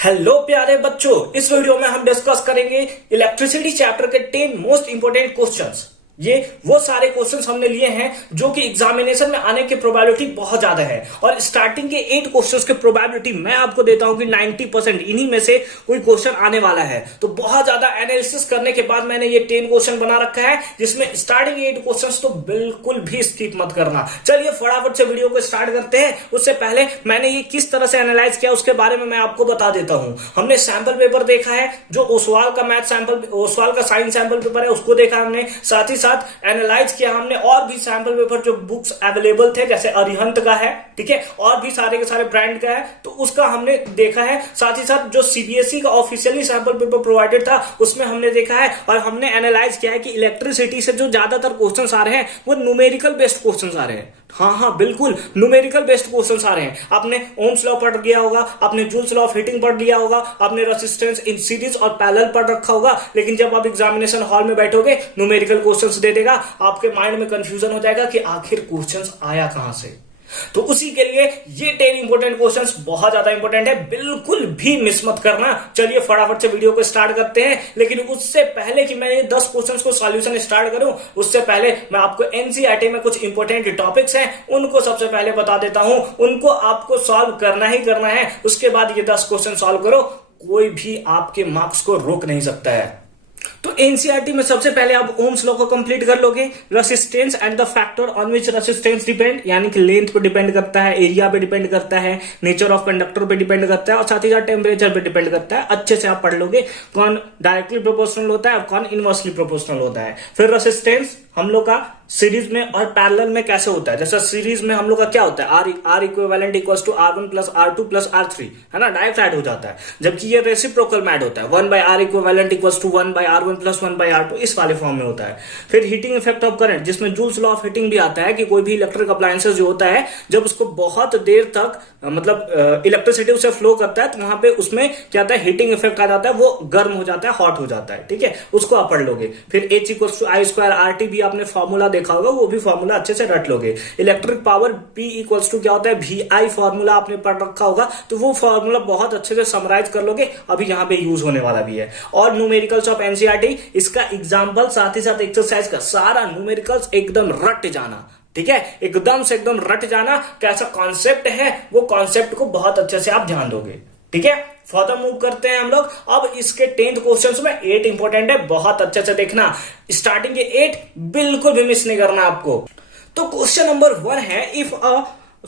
Hello प्यारे बच्चों, इस वीडियो में हम डिस्कस करेंगे इलेक्ट्रिसिटी चैप्टर के 10 मोस्ट इंपोर्टेंट क्वेश्चंस। ये वो सारे क्वेश्चंस हमने लिए हैं जो कि एग्जामिनेशन में आने की प्रोबेबिलिटी बहुत ज्यादा है और स्टार्टिंग के 8 क्वेश्चंस की प्रोबेबिलिटी मैं आपको देता हूं कि 90% इन्हीं में से कोई क्वेश्चन आने वाला है। तो बहुत ज्यादा एनालिसिस करने के बाद मैंने ये 10 क्वेश्चन बना रखा है जिसमें स्टार्टिंग 8 क्वेश्चंस तो बिल्कुल भी स्किप मत करना। चलिए फटाफट से वीडियो को स्टार्ट करते हैं। उससे पहले मैंने ये किस तरह से एनालाइज किया उसके बारे में मैं आपको बता देता हूं। हमने सैंपल पेपर देखा है, जो ओसवाल का मैथ सैंपल, ओसवाल का साइंस सैंपल पेपर है उसको देखा हमने, साथ ही साथ एनालाइज किया हमने और भी सैंपल पेपर जो बुक्स अवेलेबल थे, जैसे अरिहंत का है, ठीक है, और भी सारे के सारे ब्रांड का है, तो उसका हमने देखा है। साथ ही साथ जो सीबीएसई का ऑफिशियली सैंपल पेपर प्रोवाइडेड था उसमें हमने देखा है और हमने एनालाइज किया है कि इलेक्ट्रिसिटी से जो ज्यादातर क्वेश्चंस आ रहे हैं वो न्यूमेरिकल बेस्ड क्वेश्चंस आ रहे हैं। हाँ, बिल्कुल न्यूमेरिकल बेस्ड क्वेश्चंस आ रहे हैं। आपने ओम्स लॉ पढ़ लिया होगा, आपने जूल्स लॉ ऑफ हीटिंग पढ़ लिया होगा, आपने रेजिस्टेंस इन सीरीज और पैरेलल पढ़ रखा होगा, लेकिन जब आप एग्जामिनेशन हॉल में बैठोगे न्यूमेरिकल क्वेश्चंस दे देगा, आपके माइंड में कंफ्यूजन हो जाएगा कि आखिर क्वेश्चंस आया कहां से। तो उसी के लिए ये 10 इंपोर्टेंट क्वेश्चंस बहुत ज्यादा इंपोर्टेंट है, बिल्कुल भी मिस मत करना। चलिए फटाफट से वीडियो को स्टार्ट करते हैं, लेकिन उससे पहले कि मैं ये 10 क्वेश्चंस को सॉल्यूशन स्टार्ट करूं उससे पहले मैं आपको एनसीईआरटी में कुछ इंपोर्टेंट टॉपिक्स हैं उनको सबसे पहले बता देता हूं। उनको आपको सॉल्व करना ही करना है, उसके बाद ये 10 क्वेश्चन सॉल्व करो, कोई भी आपके मार्क्स को रोक नहीं सकता है। तो एनसीईआरटी में सबसे पहले आप ओम्स लॉ को कंप्लीट कर लोगे। Resistance and the factor on which resistance depend, यानी कि लेंथ पे डिपेंड करता है, एरिया पे डिपेंड करता है, नेचर ऑफ कंडक्टर पे डिपेंड करता है और साथ ही साथ टेम्परेचर पे डिपेंड करता है। अच्छे से आप पढ़ लोगे कौन डायरेक्टली प्रोपोर्शनल होता है और कौन इनवर्सली प्रोपोर्शनल होता है। फिर रेसिस्टेंस हम लोग का सीरीज में और पैरेलल में कैसे होता है। जैसे सीरीज में हम लोग का क्या होता है, R equivalent equals to R1 plus R2 plus R3, है ना, डायरेक्ट ऐड हो जाता है। जबकि ये रेसिप्रोकल में ऐड होता है, 1/R equivalent equals to 1/R1 plus 1/R2, इस वाले फॉर्म में होता है। फिर हीटिंग इफेक्ट ऑफ करंट, जिसमें जूल्स लॉ ऑफ हीटिंग भी आता है कि कोई भी इलेक्ट्रिक अप्लायंसेस जो होता है जब उसको बहुत देर तक मतलब इलेक्ट्रिसिटी उसे फ्लो करता है तो वहां पे उसमें क्या आता है, हीटिंग इफेक्ट आ जाता है, वो गर्म हो जाता है, हॉट हो जाता है, ठीक है, उसको आप पढ़ लोगे। फिर H equals to I square RT भी आपने फॉर्मूला देखा होगा, वो भी फॉर्मूला अच्छे से रट लोगे। Electric power P equals to क्या होता है, VI फॉर्मूला आपने पढ़ रखा होगा, तो वो फॉर्मूला बहुत अच्छे से समराइज कर लोगे, अभी यहां पे यूज होने वाला भी है। और न्यूमेरिकल्स ऑफ एनसीईआरटी, इसका एग्जांपल साथ ही साथ एक्सरसाइज का सारा न्यूमेरिकल्स एकदम रट जाना, ठीक है, एकदम से एकदम रट जाना। कैसा कॉन्सेप्ट है वो कॉन्सेप्ट को बहुत अच्छे से आप ध्यान दोगे, ठीक है। फर्दर मूव करते हैं हम लोग। अब इसके 10th क्वेश्चंस में 8 इंपॉर्टेंट है, बहुत अच्छे से देखना। स्टार्टिंग के 8 बिल्कुल भी मिस नहीं करना आपको। तो क्वेश्चन नंबर 1 है, इफ अ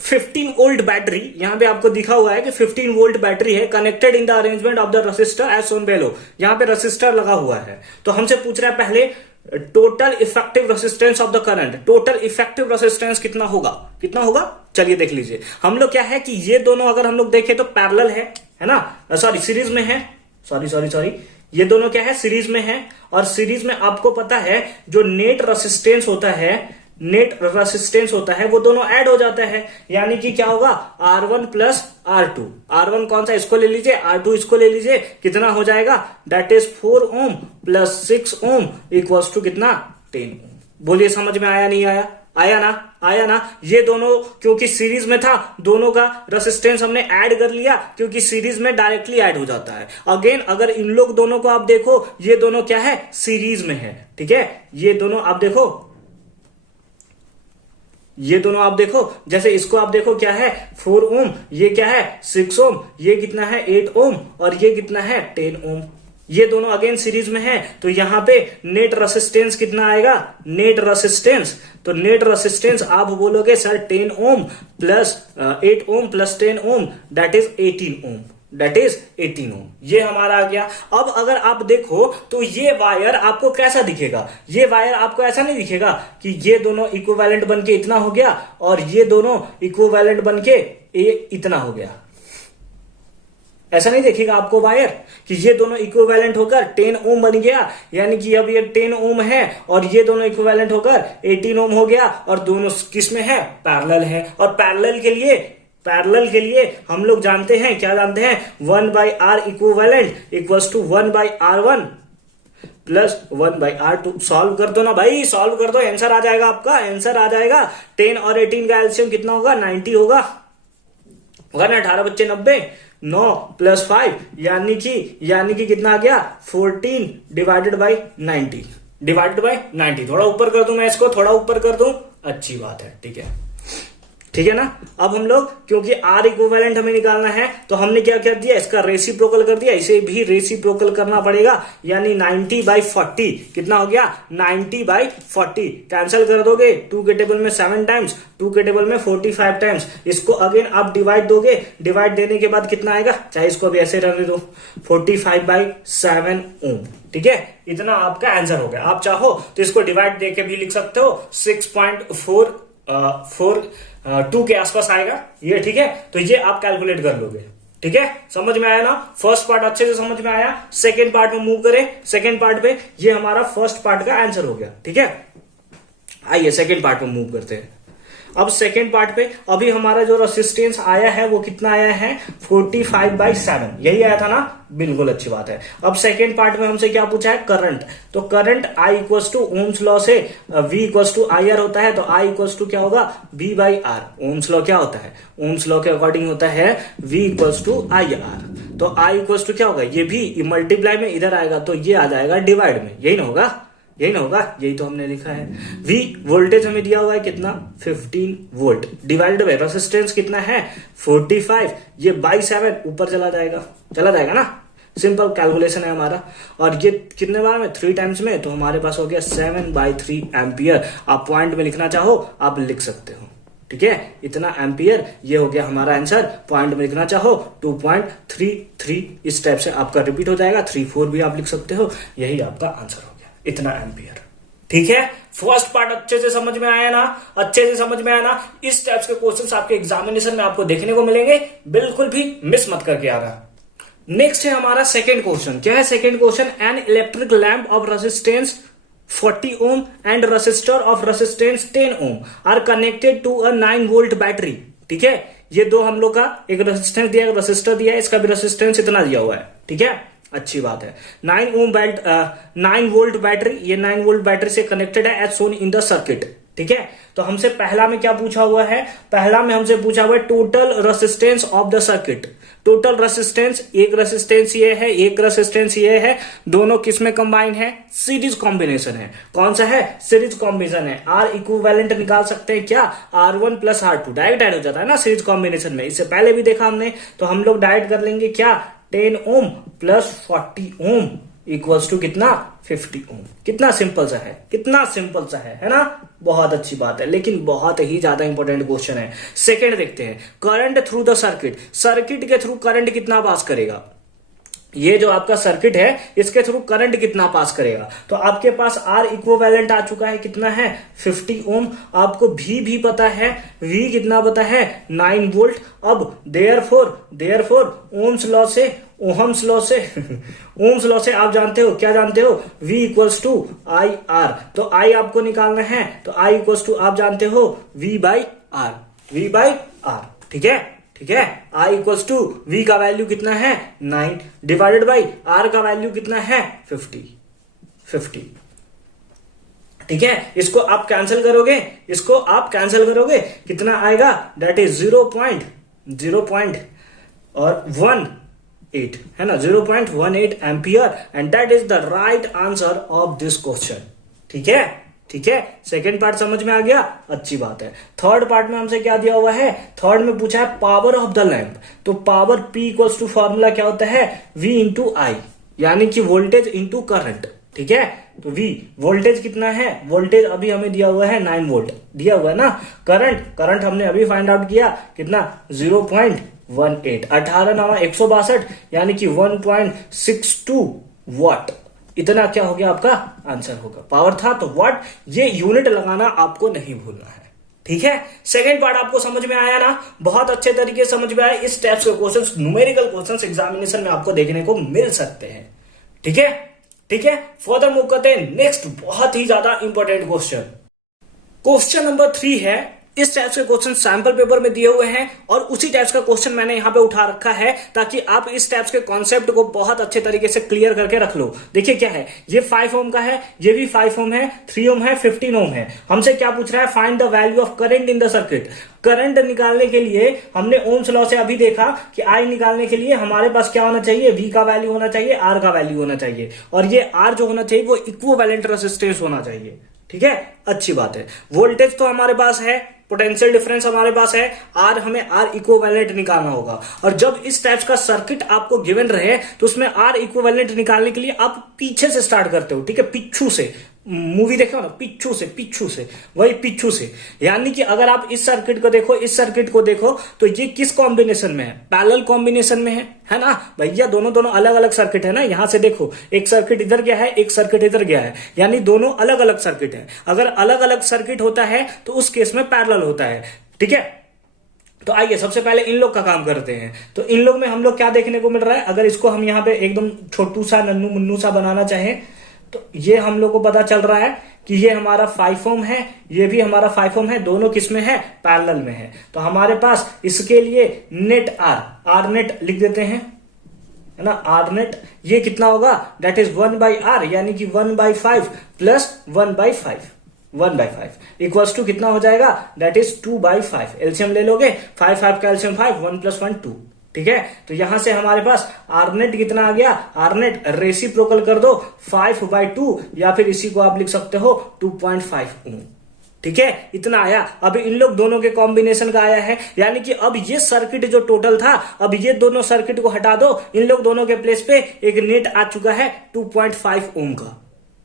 15 वोल्ट बैटरी, यहां पे आपको दिखा हुआ है कि 15 वोल्ट बैटरी है, connected in the arrangement of the resistor as shown below, यहां पे रेसिस्टर लगा हुआ है। तो हमसे पूछ रहा है पहले total effective resistance of the current. Total effective resistance कितना होगा, कितना होगा, चलिए देख लीजिए। हम लोग क्या है कि ये दोनों अगर हम लोग देखें तो पैरेलल है ना, सॉरी सीरीज में है, सॉरी ये दोनों क्या है, सीरीज में है। और सीरीज में आपको पता है जो नेट रेसिस्टेंस होता है वो दोनों ऐड हो जाता है, यानी कि क्या होगा, R1 प्लस R2। R1 कौन सा, इसको ले लीजिए, R2 इसको ले लीजिए, कितना हो जाएगा, that is 4 ohm plus 6 ohm equals to कितना, 10 ओम। बोलिए समझ में आया नहीं आया, आया ना। ये दोनों क्योंकि सीरीज में था, दोनों का रेसिस्टेंस हमने ऐड कर लिया क्योंकि सीरीज में डायरेक्टली ऐड हो जाता है। अगेन अगर इन लोग दोनों को आप देखो, ये दोनों क्या है, सीरीज में है, ठीक है, ये दोनों आप देखो, ये दोनों आप देखो, जैसे इसको आप देखो क्या है 4 ओम, ये क्या है 6 ओम, ये कितना है 8 ओम और ये कितना है 10 ओम। ये दोनों अगेन सीरीज में है, तो यहां पे नेट रेसिस्टेंस कितना आएगा, नेट रेसिस्टेंस, तो नेट रेसिस्टेंस आप बोलोगे sir 10 ohm plus 8 ohm plus 10 ohm, that is 18 ohm, that is 18 ohm. ये हमारा आ गया। अब अगर आप देखो तो ये वायर आपको कैसा दिखेगा, ये वायर आपको ऐसा नहीं दिखेगा कि ये दोनों इक्विवेलेंट बनके इतना हो गया और ये दोनों इक्विवेलेंट बनके इतना हो गया, ऐसा नहीं देखेगा आपको वायर कि ये दोनों इक्विवेलेंट होकर 10 ओम बन गया, यानी कि अब ये 10 ओम है और ये दोनों इक्विवेलेंट होकर 18 ओम हो गया, और दोनों किस में है, पैरेलल है। और पैरेलल के लिए हम लोग जानते हैं, क्या जानते हैं, 1/R equivalent equals to 1/R1 plus 1/R2। Solve कर दो ना भाई, सॉल्व कर दो, आंसर आ जाएगा आपका, आंसर आ जाएगा। 10 और 18 का एलसीएम कितना होगा, 90 होगा। होगा ना 18 बच्चे 90, 9 + 5 यानी कि कितना आ गया 14 डिवाइडेड बाई 90। थोड़ा ऊपर कर दूं मैं इसको, थोड़ा ऊपर कर दूं, अच्छी बात है। ठीक है ना। अब हम लोग क्योंकि R इक्विवेलेंट हमें निकालना है तो हमने क्या कर दिया, इसका रेसिप्रोकल कर दिया, इसे भी रेसिप्रोकल करना पड़ेगा, यानी 90/40 कितना हो गया 90/40। कैंसिल कर दोगे 2 के टेबल में 7 टाइम्स, 2 के टेबल में 45 टाइम्स। इसको अगेन आप डिवाइड दोगे, डिवाइड देने के बाद कितना आएगा, चाहे इसको अभी ऐसे रहने दो, 45/7 ओम। ठीक है, इतना आपका आंसर हो गया। आप चाहो तो इसको डिवाइड देके भी लिख सकते हो, 6.42 के आसपास आएगा ये। ठीक है, तो ये आप कैलकुलेट कर लोगे। ठीक है, समझ में आया ना। फर्स्ट पार्ट अच्छे से समझ में आया। सेकेंड पार्ट में मूव करें। सेकेंड पार्ट पे ये हमारा फर्स्ट पार्ट का आंसर हो गया। ठीक है, आइए सेकेंड पार्ट में मूव करते हैं। अब सेकेंड पार्ट पे अभी हमारा जो रेसिस्टेंस आया है वो कितना आया है 45/7, यही आया था ना, बिल्कुल अच्छी बात है। अब सेकेंड पार्ट में हमसे क्या पूछा है, करंट। तो करंट I = ओम्स लॉ से V = IR होता है, तो I = क्या होगा V/R। ओम्स लॉ क्या होता है, ओम्स लॉ के अकॉर्डिंग होता है V = IR। तो I = क्या होगा, ये भी मल्टीप्लाई में इधर आएगा तो ये आ जाएगा डिवाइड में, यही ना होगा, यही तो हमने लिखा है। V वोल्टेज हमें दिया हुआ है कितना 15 वोल्ट, डिवाइडेड बाय रेजिस्टेंस कितना है 45, ये बाई 7 ऊपर चला जाएगा ना, सिंपल कैलकुलेशन है हमारा। और ये कितने बार में 3 टाइम्स में, तो हमारे पास हो गया 7/3 एम्पियर। आप पॉइंट में लिखना चाहो आप लिख सकते हो। ठीक है, इतना एम्पियर, ये हो गया हमारा आंसर। पॉइंट में लिखना चाहो 2.33, इस टाइप से आपका रिपीट हो जाएगा, 3-4 भी आप लिख सकते हो, यही आपका आंसर हो गया, इतना एम्पियर। ठीक है, फर्स्ट पार्ट अच्छे से समझ में आया ना। इस टाइप्स के क्वेश्चंस आपके एग्जामिनेशन में आपको देखने को मिलेंगे, बिल्कुल भी मिस मत करके आना। नेक्स्ट है हमारा सेकंड क्वेश्चन। क्या है second question, an electric lamp of resistance 40 ohm and resistor of resistance 10 ohm are connected to a 9 volt battery. ठीक है, ये दो हम लोग का एक रेसिस्टेंस दिया है, रेसिस्टर दिया है, इसका भी रेसिस्टेंस इतना दिया हुआ है। ठीक है, अच्छी बात है। 9 वोल्ट बैटरी, ये 9 वोल्ट बैटरी से कनेक्टेड है as shown in the circuit. ठीक है, तो हमसे पहला में क्या पूछा हुआ है, पहला में हमसे पूछा हुआ है total resistance of the circuit. Total resistance, एक रेसिस्टेंस ये है, एक रेसिस्टेंस ये है, दोनों किस में कंबाइन है, सीरीज कॉम्बिनेशन है। कौन सा है, सीरीज कॉम्बिनेशन है। R इक्विवेलेंट निकाल सकते हैं क्या, R1 + R2 डायरेक्ट ऐड हो जाता है ना सीरीज कॉम्बिनेशन में, इससे पहले भी देखा हमने। तो हम लोग डायरेक्ट कर लेंगे क्या, 10 ओम + 40 ओम इक्वल्स टू कितना 50 ओम। कितना सिंपल सा है ना, बहुत अच्छी बात है, लेकिन बहुत ही ज्यादा इंपॉर्टेंट क्वेश्चन है। सेकंड देखते हैं, करंट थ्रू द सर्किट के थ्रू करंट कितना पास करेगा। ये जो आपका सर्किट है इसके थ्रू करंट कितना पास करेगा। तो आपके पास R इक्विवेलेंट आ चुका है, कितना है 50 ओम। आपको भी पता है, V कितना पता है 9 वोल्ट। अब देयरफॉर ओम्स लॉ से आप जानते हो, क्या जानते हो, V = IR। तो I आपको निकालना है, तो I = आप जानते हो V/R। ठीक है, I = V का वैल्यू कितना है 9 डिवाइडेड बाई R का वैल्यू कितना है 50। ठीक है, इसको आप कैंसिल करोगे, कितना आएगा, दैट इज 0.18 है ना, 0.18 ampere, and that is the right answer of this question. ठीक है, सेकेंड पार्ट समझ में आ गया, अच्छी बात है। थर्ड पार्ट में हमसे क्या दिया हुआ है, थर्ड में पूछा है पावर ऑफ द लैंप। तो पावर P = फॉर्मूला क्या होता है, V × I, यानी कि वोल्टेज इंटू करंट। ठीक है, तो V वोल्टेज कितना है, वोल्टेज अभी हमें दिया हुआ है 9 वोल्ट दिया हुआ है ना। करंट हमने अभी फाइंड आउट किया, कितना 0.18, 18×162 यानी कि 1.62 वॉट। इतना क्या हो गया, आपका आंसर होगा। पावर था तो वॉट, ये यूनिट लगाना आपको नहीं भूलना है। ठीक है, सेकंड पार्ट आपको समझ में आया ना, बहुत अच्छे तरीके से समझ में आया। इस टाइप्स के क्वेश्चंस, न्यूमेरिकल क्वेश्चंस एग्जामिनेशन में आपको देखने को मिल सकते हैं। ठीक है, फर्दर मूव करते हैं नेक्स्ट बहुत ही ज्यादा इंपॉर्टेंट क्वेश्चन नंबर 3 है, इस टाइप के क्वेश्चन सैंपल पेपर में दिए हुए हैं और उसी टाइप का क्वेश्चन मैंने यहाँ पे उठा रखा है ताकि आप इस टाइप के कॉन्सेप्ट को बहुत अच्छे तरीके से क्लियर करके रख लो। देखिए क्या है, ये 5 ओम का है, ये भी 5 ओम है, 3 ओम है, 15 ओम है। हमसे क्या पूछ रहा है, find the value of current in the circuit. Current निकालने के लिए हमने ओम्स लॉ से अभी देखा कि आई निकालने के लिए हमारे पास क्या होना चाहिए, वी का वैल्यू होना चाहिए, आर का वैल्यू होना चाहिए, और ये आर जो होना चाहिए वो इक्विवेलेंट रेजिस्टेंस होना चाहिए। ठीक है, अच्छी बात है। वोल्टेज तो हमारे पास है, पोटेंशियल डिफरेंस हमारे पास है, आर हमें आर इक्विवेलेंट निकालना होगा। और जब इस टाइप का सर्किट आपको गिवन रहे तो उसमें आर इक्विवेलेंट निकालने के लिए आप पीछे से स्टार्ट करते हो। ठीक है, पिच्छू से, मूवी देखे हो ना, पिच्छू से वही पिच्छू से। यानी कि अगर आप इस सर्किट को देखो, इस सर्किट को देखो तो ये किस कॉम्बिनेशन में है, पैरेलल कॉम्बिनेशन में है ना भैया। दोनों अलग अलग सर्किट है ना। यहां से देखो, एक सर्किट इधर गया है, एक सर्किट इधर गया है, यानी दोनों अलग अलग सर्किट है। अगर अलग अलग सर्किट होता है तो उस केस में पैरेलल होता है। ठीक है, तो आइए सबसे पहले इन लोग का काम करते हैं। तो इन लोग में हम लोग क्या देखने को मिल रहा है, अगर इसको हम यहाँ पे एकदम छोटू सा नन्नू मुन्नू सा बनाना चाहें तो ये हम लोग को पता चल रहा है कि ये हमारा 5 ओम है, ये भी हमारा 5 ओम है, दोनों किस में है, पैरेलल में है। तो हमारे पास इसके लिए नेट आर नेट लिख देते हैं, है ना। आर नेट ये कितना होगा, दैट इज 1/r, यानी कि 1/5 प्लस 1/5, 1/5 इक्वल्स टू कितना हो जाएगा, दैट इज 2/5। एलसीएम ले लोगे, 5 का एलसीएम 5, 1 + 1 2। ठीक है, तो यहां से हमारे पास आरनेट कितना आ गया, आरनेट रेसिप्रोकल कर दो 5/2, या फिर इसी को आप लिख सकते हो 2.5 ओम। ठीक है, इतना आया। अब इन लोग दोनों के कॉम्बिनेशन का आया है, यानी कि अब ये सर्किट जो टोटल था, अब ये दोनों सर्किट को हटा दो, इन लोग दोनों के प्लेस पे एक नेट आ चुका है 2.5 ओम का।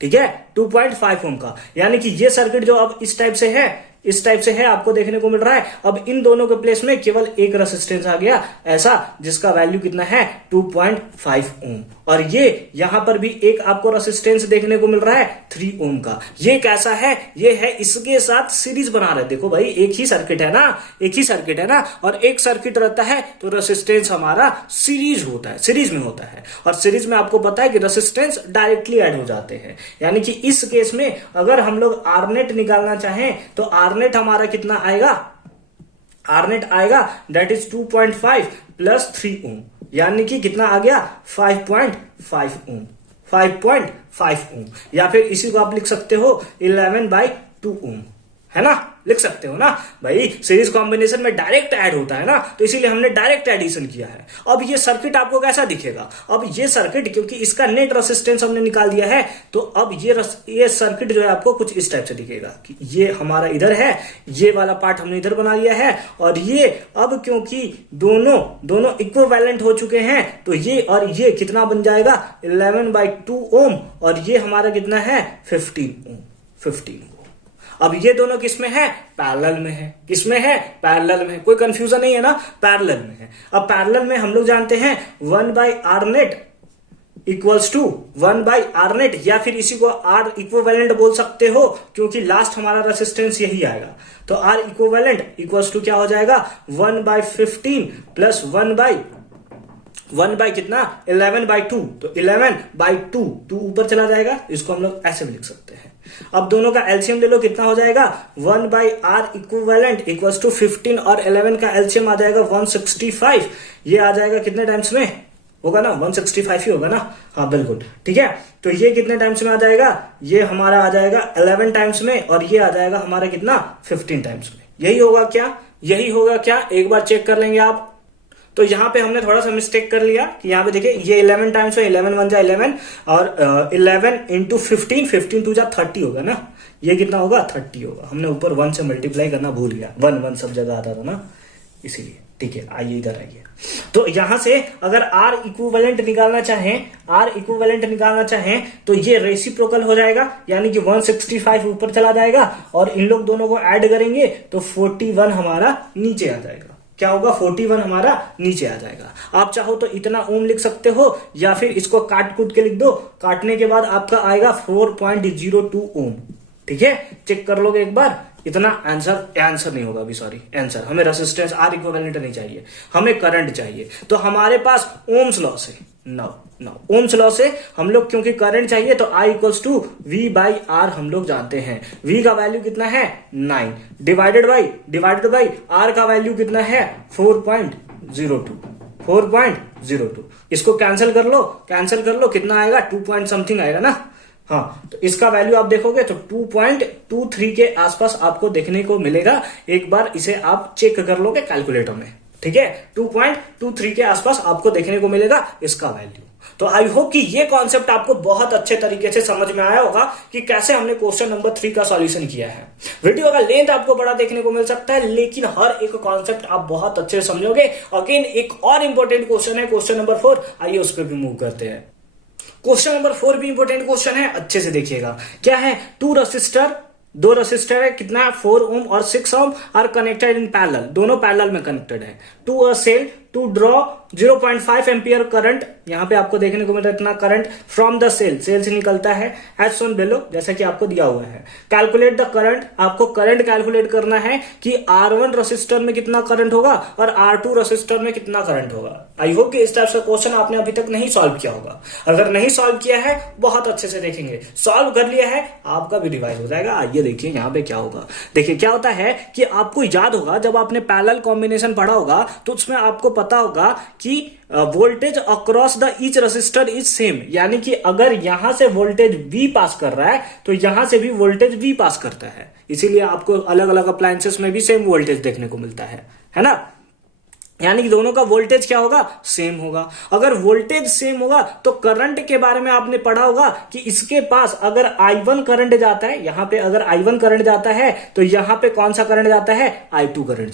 ठीक है, 2.5 ओम का, यानी कि ये सर्किट जो अब इस टाइप से है, इस टाइप से है, आपको देखने को मिल रहा है। अब इन दोनों के प्लेस में केवल एक रेसिस्टेंस आ गया ऐसा, जिसका वैल्यू कितना है 2.5 ओम। और ये यहां पर भी एक आपको रेसिस्टेंस देखने को मिल रहा है 3 ओम का। ये कैसा है, ये है इसके साथ सीरीज बना रहे। देखो भाई, एक ही सर्किट है ना, एक ही सर्किट है ना, और एक सर्किट रहता है तो रेसिस्टेंस हमारा सीरीज होता है, सीरीज में होता है। और सीरीज में आपको पता है कि रेसिस्टेंस डायरेक्टली ऐड हो जाते हैं। यानी कि इस केस में अगर हम लोग आरनेट निकालना चाहें तो आरनेट हमारा कितना आएगा, आरनेट आएगा दैट इज 2.5 प्लस 3 ओम, यानी कि कितना आ गया 5.5 ओम, 5.5 ओम। या फिर इसी को आप लिख सकते हो 11/2 ओम, है ना, लिख सकते हो ना भाई। सीरीज कॉम्बिनेशन में डायरेक्ट ऐड होता है ना, तो इसीलिए हमने डायरेक्ट एडिशन किया है। अब ये सर्किट आपको कैसा दिखेगा, अब ये सर्किट क्योंकि इसका नेट रेसिस्टेंस हमने निकाल दिया है, तो अब ये सर्किट जो है आपको कुछ इस टाइप से दिखेगा कि ये हमारा इधर है, ये वाला पार्ट हमने इधर बना लिया है, और ये अब क्योंकि दोनों इक्विवेलेंट हो चुके हैं तो ये और ये कितना बन जाएगा 11/2 ओम, और ये हमारा कितना है 15 ओम, 15 ओम। अब ये दोनों किसमें है, पैरेलल में है। किसमें है, पैरेलल में। कोई कंफ्यूजन नहीं है ना, पैरेलल में है। अब पैरेलल में हम लोग जानते हैं 1/r net equals to 1/r net, या फिर इसी को आर इक्विवेलेंट बोल सकते हो, क्योंकि लास्ट हमारा रेसिस्टेंस यही आएगा। तो आर इक्विवेलेंट इक्वल्स टू क्या हो जाएगा 1/15 प्लस 1 कितना 11/2, तो 11/2, 2 ऊपर चला जाएगा, इसको हम लोग ऐसे भी लिख सकते हैं। अब दोनों का एलसीएम ले लो, कितना हो जाएगा 1/r इक्विवेलेंट इक्वल्स टू 15 और 11 का एलसीएम आ जाएगा 165। ये आ जाएगा कितने टाइम्स में होगा ना, 165 ही होगा ना, हाँ बिल्कुल ठीक है। तो ये कितने टाइम्स में आ जाएगा, ये हमारा आ जाएगा 11 टाइम्स में, और ये आ जाएगा हमारा कितना 15 टाइम्स में। यही होगा क्या, यही होगा क्या, एक बार चेक कर लेंगे आप। तो यहां पे हमने थोड़ा सा मिस्टेक कर लिया कि यहां पे देखिए ये 11 टाइम्स है, 11 1 जा 11, और 11 इंटू 15, 15 2 जा 30 होगा ना, ये कितना होगा 30 होगा। हमने ऊपर 1 से मल्टीप्लाई करना भूल गया, 1 सब जगह आता था ना, इसीलिए। ठीक है, आइए इधर आइए। तो यहां से अगर आर इक्विवेलेंट निकालना चाहें, आर इक्विवेलेंट निकालना चाहें तो ये रेसिप्रोकल हो जाएगा, यानी कि 165 ऊपर चला जाएगा, और इन लोग दोनों को ऐड करेंगे तो 41 हमारा नीचे आ जाएगा। क्या होगा 41 हमारा नीचे आ जाएगा। आप चाहो तो इतना ओम लिख सकते हो, या फिर इसको काट कूट के लिख दो, काटने के बाद आपका आएगा 4.02 ओम। ठीक है, चेक कर लोगे एक बार। इतना आंसर नहीं होगा अभी, सॉरी आंसर, हमें रेसिस्टेंस आर इक्विवेलेंट नहीं चाहिए, हमें करंट चाहिए। तो हमारे पास ओम्स लॉ से नाउ ओम्स लॉ से हम लोग क्योंकि करंट चाहिए तो I equals to V by R हम लोग जानते हैं। V का वैल्यू कितना है 9 डिवाइडेड बाई R का वैल्यू कितना है 4.02। इसको कैंसिल कर लो कितना आएगा 2 पॉइंट समथिंग आएगा ना। हाँ, तो इसका वैल्यू आप देखोगे तो 2.23 के आसपास आपको देखने को मिलेगा। एक बार इसे आप चेक कर लोगे कैलकुलेटर में, ठीक है। 2.23 के आसपास आपको देखने को मिलेगा इसका वैल्यू। तो आई होप कि ये कॉन्सेप्ट आपको बहुत अच्छे तरीके से समझ में आया होगा कि कैसे हमने क्वेश्चन नंबर 3 का सॉल्यूशन किया है। वीडियो का लेंथ आपको बड़ा देखने को मिल सकता है, लेकिन हर एक कॉन्सेप्ट आप बहुत अच्छे से समझोगे। अगेन एक और इंपॉर्टेंट क्वेश्चन है क्वेश्चन नंबर 4, आइए उस पर भी मूव करते हैं। क्वेश्चन नंबर 4 भी इंपॉर्टेंट क्वेश्चन है, अच्छे से देखिएगा। क्या है, दो रसिस्टर है, कितना है 4 ओम और 6 ohm are connected in parallel, दोनों पैरेलल में कनेक्टेड है to a cell to draw 0.5 ampere current. यहां पे आपको देखने को मिल रहा है इतना करंट फ्रॉम द सेल से निकलता है एज शोन बिलो, जैसा कि आपको दिया हुआ है। कैलकुलेट द करंट, आपको करंट कैलकुलेट करना है कि R1 रसिस्टर में कितना करंट होगा और R2 रसिस्टर में कितना करंट होगा। आई होप कि इस टाइप का क्वेश्चन आपने अभी तक नहीं सॉल्व किया होगा। अगर नहीं सॉल्व किया है बहुत अच्छे से देखेंगे, सॉल्व कर लिया है आपका भी रिवाइज हो जाएगा। आइए देखिए यहाँ पे क्या होगा। देखिए क्या होता है कि आपको याद होगा जब आपने पैरेलल कॉम्बिनेशन पढ़ा होगा तो उसमें आपको पता होगा कि voltage across the each resistor is same, यानी कि अगर यहां से वोल्टेज V पास कर रहा है तो यहां से भी वोल्टेज V पास करता है। इसीलिए आपको अलग अलग अप्लायंसेस में भी सेम वोल्टेज देखने को मिलता है ना। यानी कि दोनों का वोल्टेज क्या होगा, सेम होगा। अगर वोल्टेज सेम होगा तो करंट के बारे में आपने पढ़ा होगा कि इसके पास अगर I1 करंट जाता है, यहां पे अगर I1 करंट जाता है तो यहां पे कौन सा करंट जाता है, I2 करंट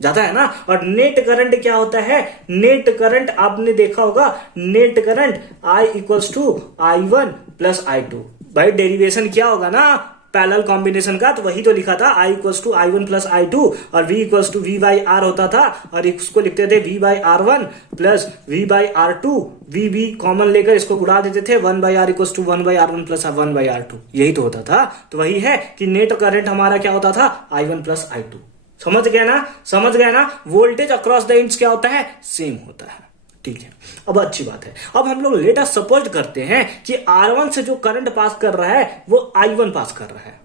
जाता है ना। और नेट करंट क्या होता है, नेट करंट आपने देखा होगा, net current I equals to I1 plus I2। भाई डेरिवेशन क्या होगा ना पैरेलल कॉम्बिनेशन का, तो वही तो लिखा था I equals to I1 plus I2 और V equals to V by R होता था, और इसको लिखते थे V by R1 plus V by R2। V common लेकर इसको उड़ा देते थे, 1 by R equals to 1 by R1 plus 1 by R2, यही तो होता था। तो वही है कि नेट करंट हमारा क्या होता था, I1 प्लस I2। समझ गया ना। वोल्टेज अक्रॉस द एंड्स क्या होता है, सेम होता है, ठीक है। अब अच्छी बात है, अब हम लोग लेट अस सपोज करते हैं कि R1 से जो करंट पास कर रहा है वो I1 पास कर रहा है,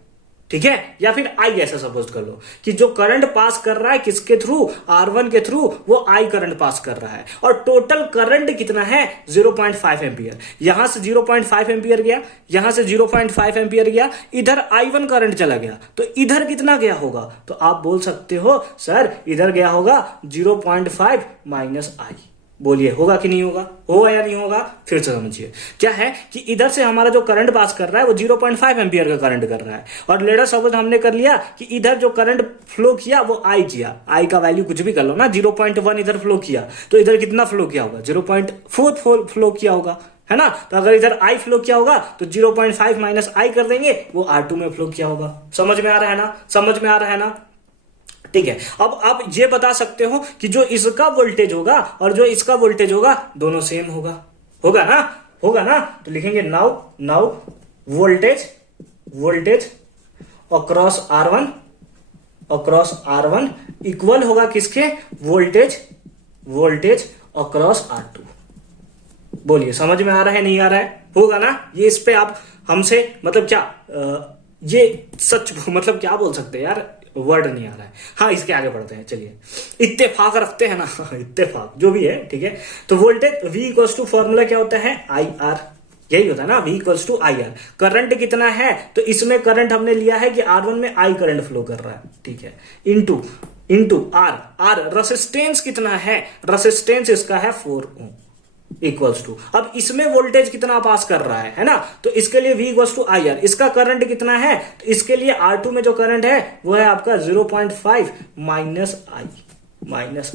ठीक है। या फिर I ऐसा सपोज कर लो कि जो करंट पास कर रहा है किसके थ्रू, R1 के थ्रू, वो I करंट पास कर रहा है। और टोटल करंट कितना है 0.5 एम्पियर। यहां से 0.5 एम्पियर गया, यहां से 0.5 एम्पियर गया, इधर I1 करंट चला गया, तो इधर कितना गया होगा, तो आप बोल सकते हो सर इधर गया होगा 0.5 माइनस I। बोलिए होगा कि नहीं होगा या नहीं होगा, फिर से समझिए। क्या है कि इधर से हमारा जो करंट पास कर रहा है वो 0.5 एम्पियर का करंट कर रहा है, और लेटर सपोज हमने कर लिया कि इधर जो करंट फ्लो किया वो I किया। I का वैल्यू कुछ भी कर लो ना, 0.1 इधर फ्लो किया तो इधर कितना फ्लो किया होगा, 0.4 फ्लो किया होगा, है ना। तो अगर इधर I फ्लो किया होगा तो 0.5 माइनस I कर देंगे, वो R2 में फ्लो किया होगा। समझ में आ रहा है ना। ठीक है, अब आप ये बता सकते हो कि जो इसका वोल्टेज होगा और जो इसका वोल्टेज होगा दोनों सेम होगा ना। तो लिखेंगे now voltage across R1 equal होगा किसके, वोल्टेज अक्रॉस R2। बोलिए समझ में आ रहा है, नहीं आ रहा है, होगा ना। ये इस पे आप हमसे मतलब क्या ये सच मतलब क्या बोल सकते हैं यार, वर्ड नहीं आ रहा है। हाँ, इसके आगे बढ़ते हैं, चलिए इत्तेफाक रखते हैं ना, इत्तेफाक जो भी है, ठीक है। तो voltage V equals to formula क्या होता है, IR, यही होता है ना, V equals to IR। Current कितना है, तो इसमें करंट हमने लिया है कि R1 में I करंट फ्लो कर रहा है, ठीक है, इंटू R रेसिस्टेंस कितना है, रेसिस्टेंस इसका है 4 ओम इक्वल्स टू, अब इसमें वोल्टेज कितना पास कर रहा है ना, तो इसके लिए V इक्वल्स टू IR। इसका करंट कितना है, तो इसके लिए R2 में जो करंट है वो है आपका 0.5 माइनस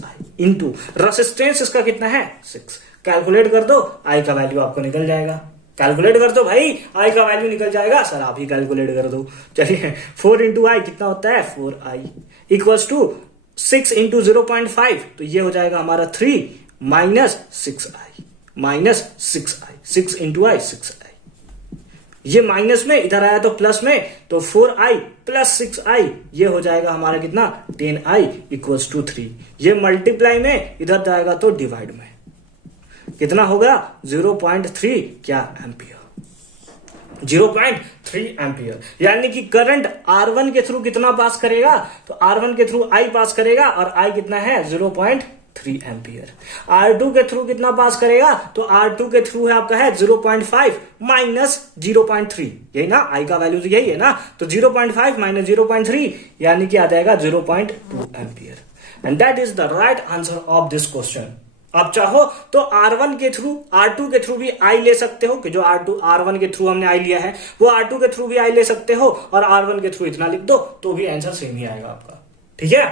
I इंटू रेसिस्टेंस इसका कितना है 6। कैलकुलेट कर दो, I का वैल्यू आपको निकल जाएगा। कैलकुलेट कर दो भाई, I का वैल्यू निकल जाएगा। सर आप ही कैलकुलेट कर दो, चलिए 4 इंटू I कितना होता है 4I इक्वल्स टू 6 इंटू 0.5, तो ये हो जाएगा हमारा 3 minus 6I 6 into I 6I। ये माइनस में इधर आया तो प्लस में, तो 4I प्लस 6I, ये हो जाएगा हमारा कितना 10I इक्वल्स टू 3। ये मल्टीप्लाई में इधर जाएगा तो डिवाइड में। कितना होगा 0.3 क्या एम्पियर, 0.3 एम्पियर। यानी कि करंट R1 के थ्रू कितना पास करेगा, तो R1 के थ्रू I पास करेगा और I कितना है 0.3 एम्पियर। R2 के थ्रू कितना पास करेगा, तो R2 के थ्रू है आपका है 0.5 माइनस 0.3, यही ना I का वैल्यू यही है ना, तो 0.5 माइनस 0.3 यानी कि आ जाएगा 0.2 ampere. And that is the right answer of this question. आप चाहो तो R1 के थ्रू R2 के थ्रू भी I ले सकते हो, कि जो R1 के थ्रू हमने I लिया है वो R2 के थ्रू भी I ले सकते हो, और R1 के थ्रू इतना लिख दो तो भी आंसर सेम ही आएगा आपका। ठीक है,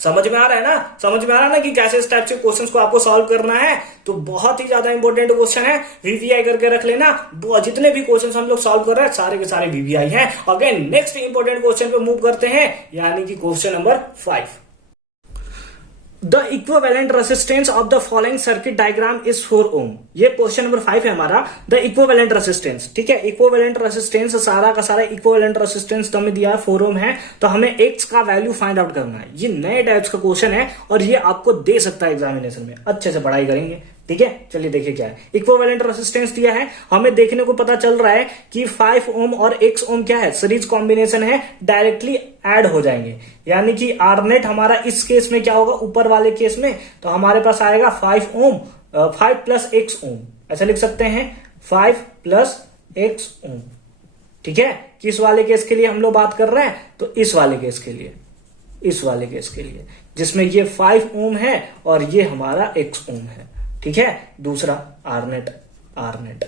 समझ में आ रहा है ना, समझ में आ रहा है ना कि कैसे इस टाइप से क्वेश्चंस को आपको सॉल्व करना है। तो बहुत ही ज्यादा इंपॉर्टेंट क्वेश्चन है, वीवीआई करके रख लेना। जितने भी क्वेश्चंस हम लोग सॉल्व कर रहे हैं सारे के सारे वीवीआई हैं। अगेन नेक्स्ट इंपॉर्टेंट क्वेश्चन पे मूव करते हैं, यानी कि question number 5। The equivalent resistance of the following circuit diagram is 4 ohm। ये क्वेश्चन नंबर 5 है हमारा। The equivalent resistance, ठीक है, equivalent resistance सारा का सारा equivalent resistance तो हमें दिया है 4 ohm है, तो हमें x का वैल्यू फाइंड आउट करना है। ये नए टाइप्स का क्वेश्चन है और ये आपको दे सकता है एग्जामिनेशन में, अच्छे से पढ़ाई करेंगे। ठीक है, चलिए देखिए क्या है। इक्विवेलेंट रेजिस्टेंस दिया है, हमें देखने को पता चल रहा है कि 5 ओम और x ओम क्या है, सीरीज कॉम्बिनेशन है, डायरेक्टली ऐड हो जाएंगे। यानी कि आर नेट हमारा इस केस में क्या होगा, ऊपर वाले केस में तो हमारे पास आएगा 5 ओम 5 प्लस x ओम, ऐसा लिख सकते हैं 5 प्लस x ओम। ठीक है, किस वाले केस के लिए हम लोग बात कर रहे हैं, तो इस वाले केस के लिए, इस वाले केस के लिए जिसमें ये 5 ओम है और ये हमारा x ओम है। ठीक है, दूसरा आरनेट, आरनेट,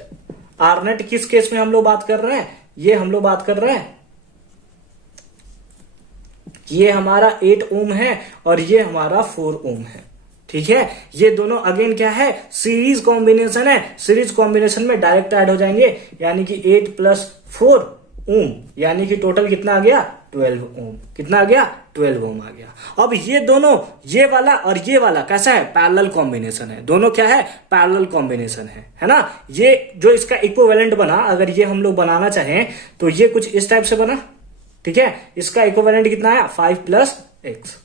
आरनेट किस केस में हम लोग बात कर रहे हैं, ये हम लोग बात कर रहे हैं, ये हमारा 8 ओम है और ये हमारा 4 ओम है। ठीक है, ये दोनों अगेन क्या है, सीरीज कॉम्बिनेशन है, सीरीज कॉम्बिनेशन में डायरेक्ट ऐड हो जाएंगे, यानी कि 8 प्लस 4 ओम, यानी कि टोटल कितना आ गया 12 ओम। कितना आ गया 12 ओम आ गया। अब ये दोनों, ये वाला और ये वाला कैसा है, पैरेलल कॉम्बिनेशन है, दोनों क्या है, पैरेलल कॉम्बिनेशन है ना। ये जो इसका इक्विवेलेंट बना, अगर ये हम लोग बनाना चाहें तो ये कुछ इस टाइप से बना। ठीक है, इसका इक्विवेलेंट कितना आया 5 प्लस x।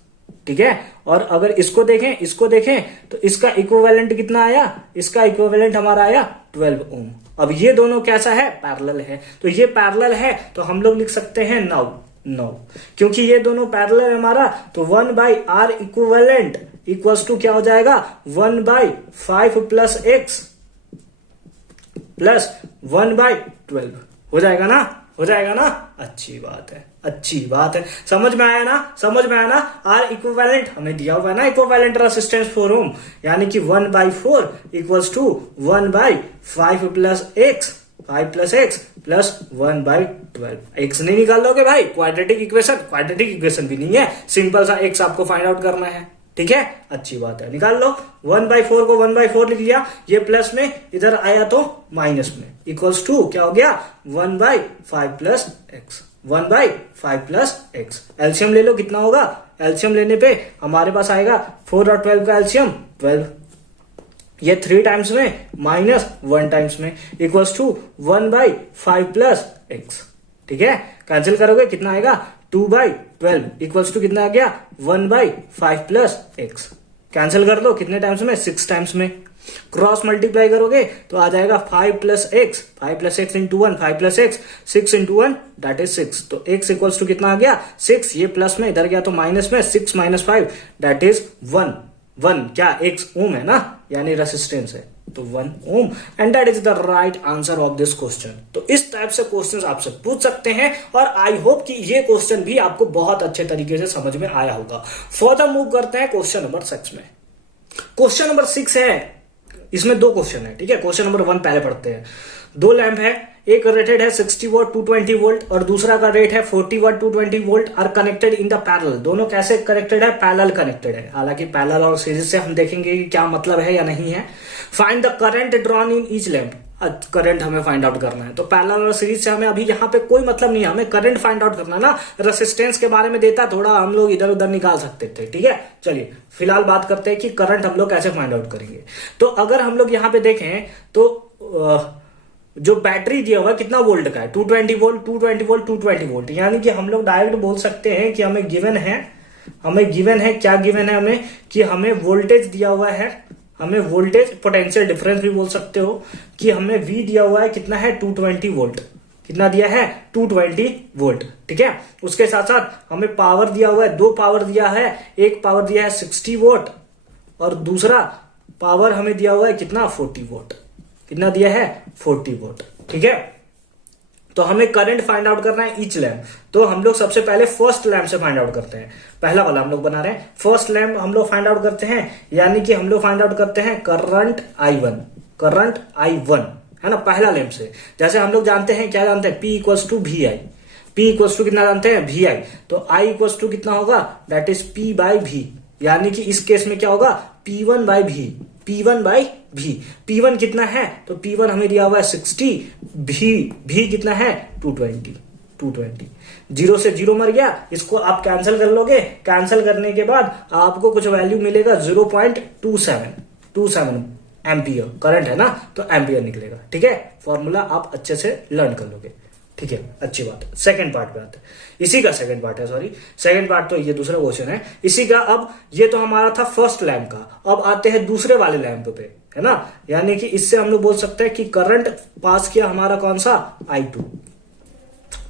ठीक है, और अगर इसको देखें, इसको देखें तो इसका इक्विवेलेंट कितना आया, इसका इक्विवेलेंट हमारा आया 12 ओम। अब ये दोनों कैसा है, पैरेलल है, तो ये पैरेलल है तो हम लोग लिख सकते हैं 9, क्योंकि ये दोनों पैरेलल है हमारा, तो 1/r इक्विवेलेंट इक्वल्स टू क्या हो जाएगा 1/5 प्लस x प्लस 1/12 हो जाएगा ना, हो जाएगा ना। अच्छी बात है, अच्छी बात है, समझ में आया ना, समझ में आया ना। आर इक्विवेलेंट हमें दिया हुआ है ना, इक्विवेलेंट रेजिस्टेंस 4 ओम, यानी कि 1/4 equals to 1/5 plus x, 5 plus x plus 1/12। x नहीं निकाल लोगे भाई, क्वाड्रेटिक इक्वेशन, क्वाड्रेटिक इक्वेशन भी नहीं है, सिंपल सा x आपको फाइंड आउट करना है। ठीक है, अच्छी बात है, निकाल लो। 1/4 को 1/4 लिख लिया, ये प्लस में इधर आया तो माइनस में, इक्वल्स टू क्या हो गया 1/5 plus x, 1/5 plus x। LCM ले लो, कितना होगा, एलसीएम लेने पे हमारे पास आएगा 4 और 12 का एलसीएम 12, ये 3 टाइम्स में माइनस 1 टाइम्स में, इक्वल्स टू 1/5 प्लस x। ठीक है, कैंसिल करोगे कितना आएगा 2/12 इक्वल्स टू कितना आ गया 1/5 प्लस x। कैंसिल कर लो कितने टाइम्स में, 6 टाइम्स में। क्रॉस मल्टीप्लाई करोगे तो आ जाएगा 5 plus x, 5 plus x into 1, 5 plus x 6 into 1 that is 6, तो x इक्वल्स टू कितना आ गया 6, ये प्लस में इधर गया तो माइनस में, 6 माइनस 5 दैट इज 1, 1 क्या x ओम है ना, यानी रेसिस्टेंस है, तो 1 ohm. And that is the right answer of this question. तो इस टाइप से क्वेश्चंस आपसे पूछ सकते हैं और आई होप कि ये क्वेश्चन भी आपको बहुत अच्छे तरीके से समझ में आया होगा। फर्दर मूव करते हैं क्वेश्चन नंबर 6 में। क्वेश्चन नंबर 6 है, इसमें 2 क्वेश्चन है। ठीक है, क्वेश्चन नंबर 1 पहले पढ़ते हैं। 2 लैंप है, एक रेटेड है 60 वॉट 220 वोल्ट और दूसरा का रेट है 40 what 220 volt are connected in the parallel. दोनों कैसे कनेक्टेड है, पैरेलल कनेक्टेड है। हालांकि पैरेलल और सीरीज से हम देखेंगे कि क्या मतलब है या नहीं है। Find the current drawn in each lamp, current हमें फाइंड आउट करना है। तो पैरेलल और सीरीज से हमें अभी यहाँ पे कोई मतलब नहीं है, हमें करंट फाइंड आउट करना है ना। रेसिस्टेंस के बारे में देता थोड़ा हम लोग इधर उधर निकाल सकते थे। ठीक है, चलिए फिलहाल बात करते हैं कि करंट हम लोग कैसे फाइंड आउट करेंगे। तो अगर हम लोग यहाँ पे देखें तो जो बैटरी दिया हुआ कितना वोल्ट का है, 220 वोल्ट 220 वोल्ट 220 वोल्ट, यानी कि हम लोग डायरेक्ट बोल सकते हैं कि हमें गिवन है, क्या गिवन है हमें, कि हमें वोल्टेज दिया हुआ है, हमें वोल्टेज पोटेंशियल डिफरेंस भी बोल सकते हो कि हमें V दिया हुआ है कितना है 220 वोल्ट, कितना दिया है 220 वोल्ट, ठीक है। उसके साथ साथ हमें पावर दिया हुआ है, दो पावर दिया है, एक पावर दिया है 60 वोट और दूसरा पावर हमें दिया हुआ है कितना 40 वोट, कितना दिया है 40 वोट, ठीक है। तो हमें करंट फाइंड आउट करना है ईच लैम्प। तो हम लोग सबसे पहले फर्स्ट लैम्प से फाइंड आउट करते हैं, पहला वाला हम लोग बना रहे हैं। फर्स्ट लैम्प हम लोग फाइंड आउट करते हैं, यानी कि हम लोग फाइंड आउट करते हैं करंट I1, करंट I1 है ना, पहला लैम्प से। जैसे हम लोग जानते हैं, क्या जानते हैं, P equals to V I, P equals to कितना जानते हैं VI, तो I इक्वल्स टू कितना होगा, that is P by V, यानी कि इस केस में क्या होगा P1 by V, P1 by V। P1 कितना है, तो P1 हमें दिया हुआ है 60, V कितना है 220। 0 से 0 मर गया, इसको आप कैंसिल कर लोगे, कैंसिल करने के बाद आपको कुछ वैल्यू मिलेगा 0.27 एम्पियर, करंट है ना तो एम्पियर निकलेगा, ठीक है। फॉर्मूला आप अच्छे से लर्न कर लोगे, ठीक है, अच्छी बात है। सेकंड पार्ट पे आते हैं, इसी का सेकंड पार्ट है, सॉरी सेकंड पार्ट तो ये दूसरा क्वेश्चन है इसी का। अब ये तो हमारा था फर्स्ट लैम्प का, अब आते हैं दूसरे वाले लैम्प पे, है ना, यानी कि इससे हम लोग बोल सकते हैं कि करंट पास किया हमारा कौन सा I2।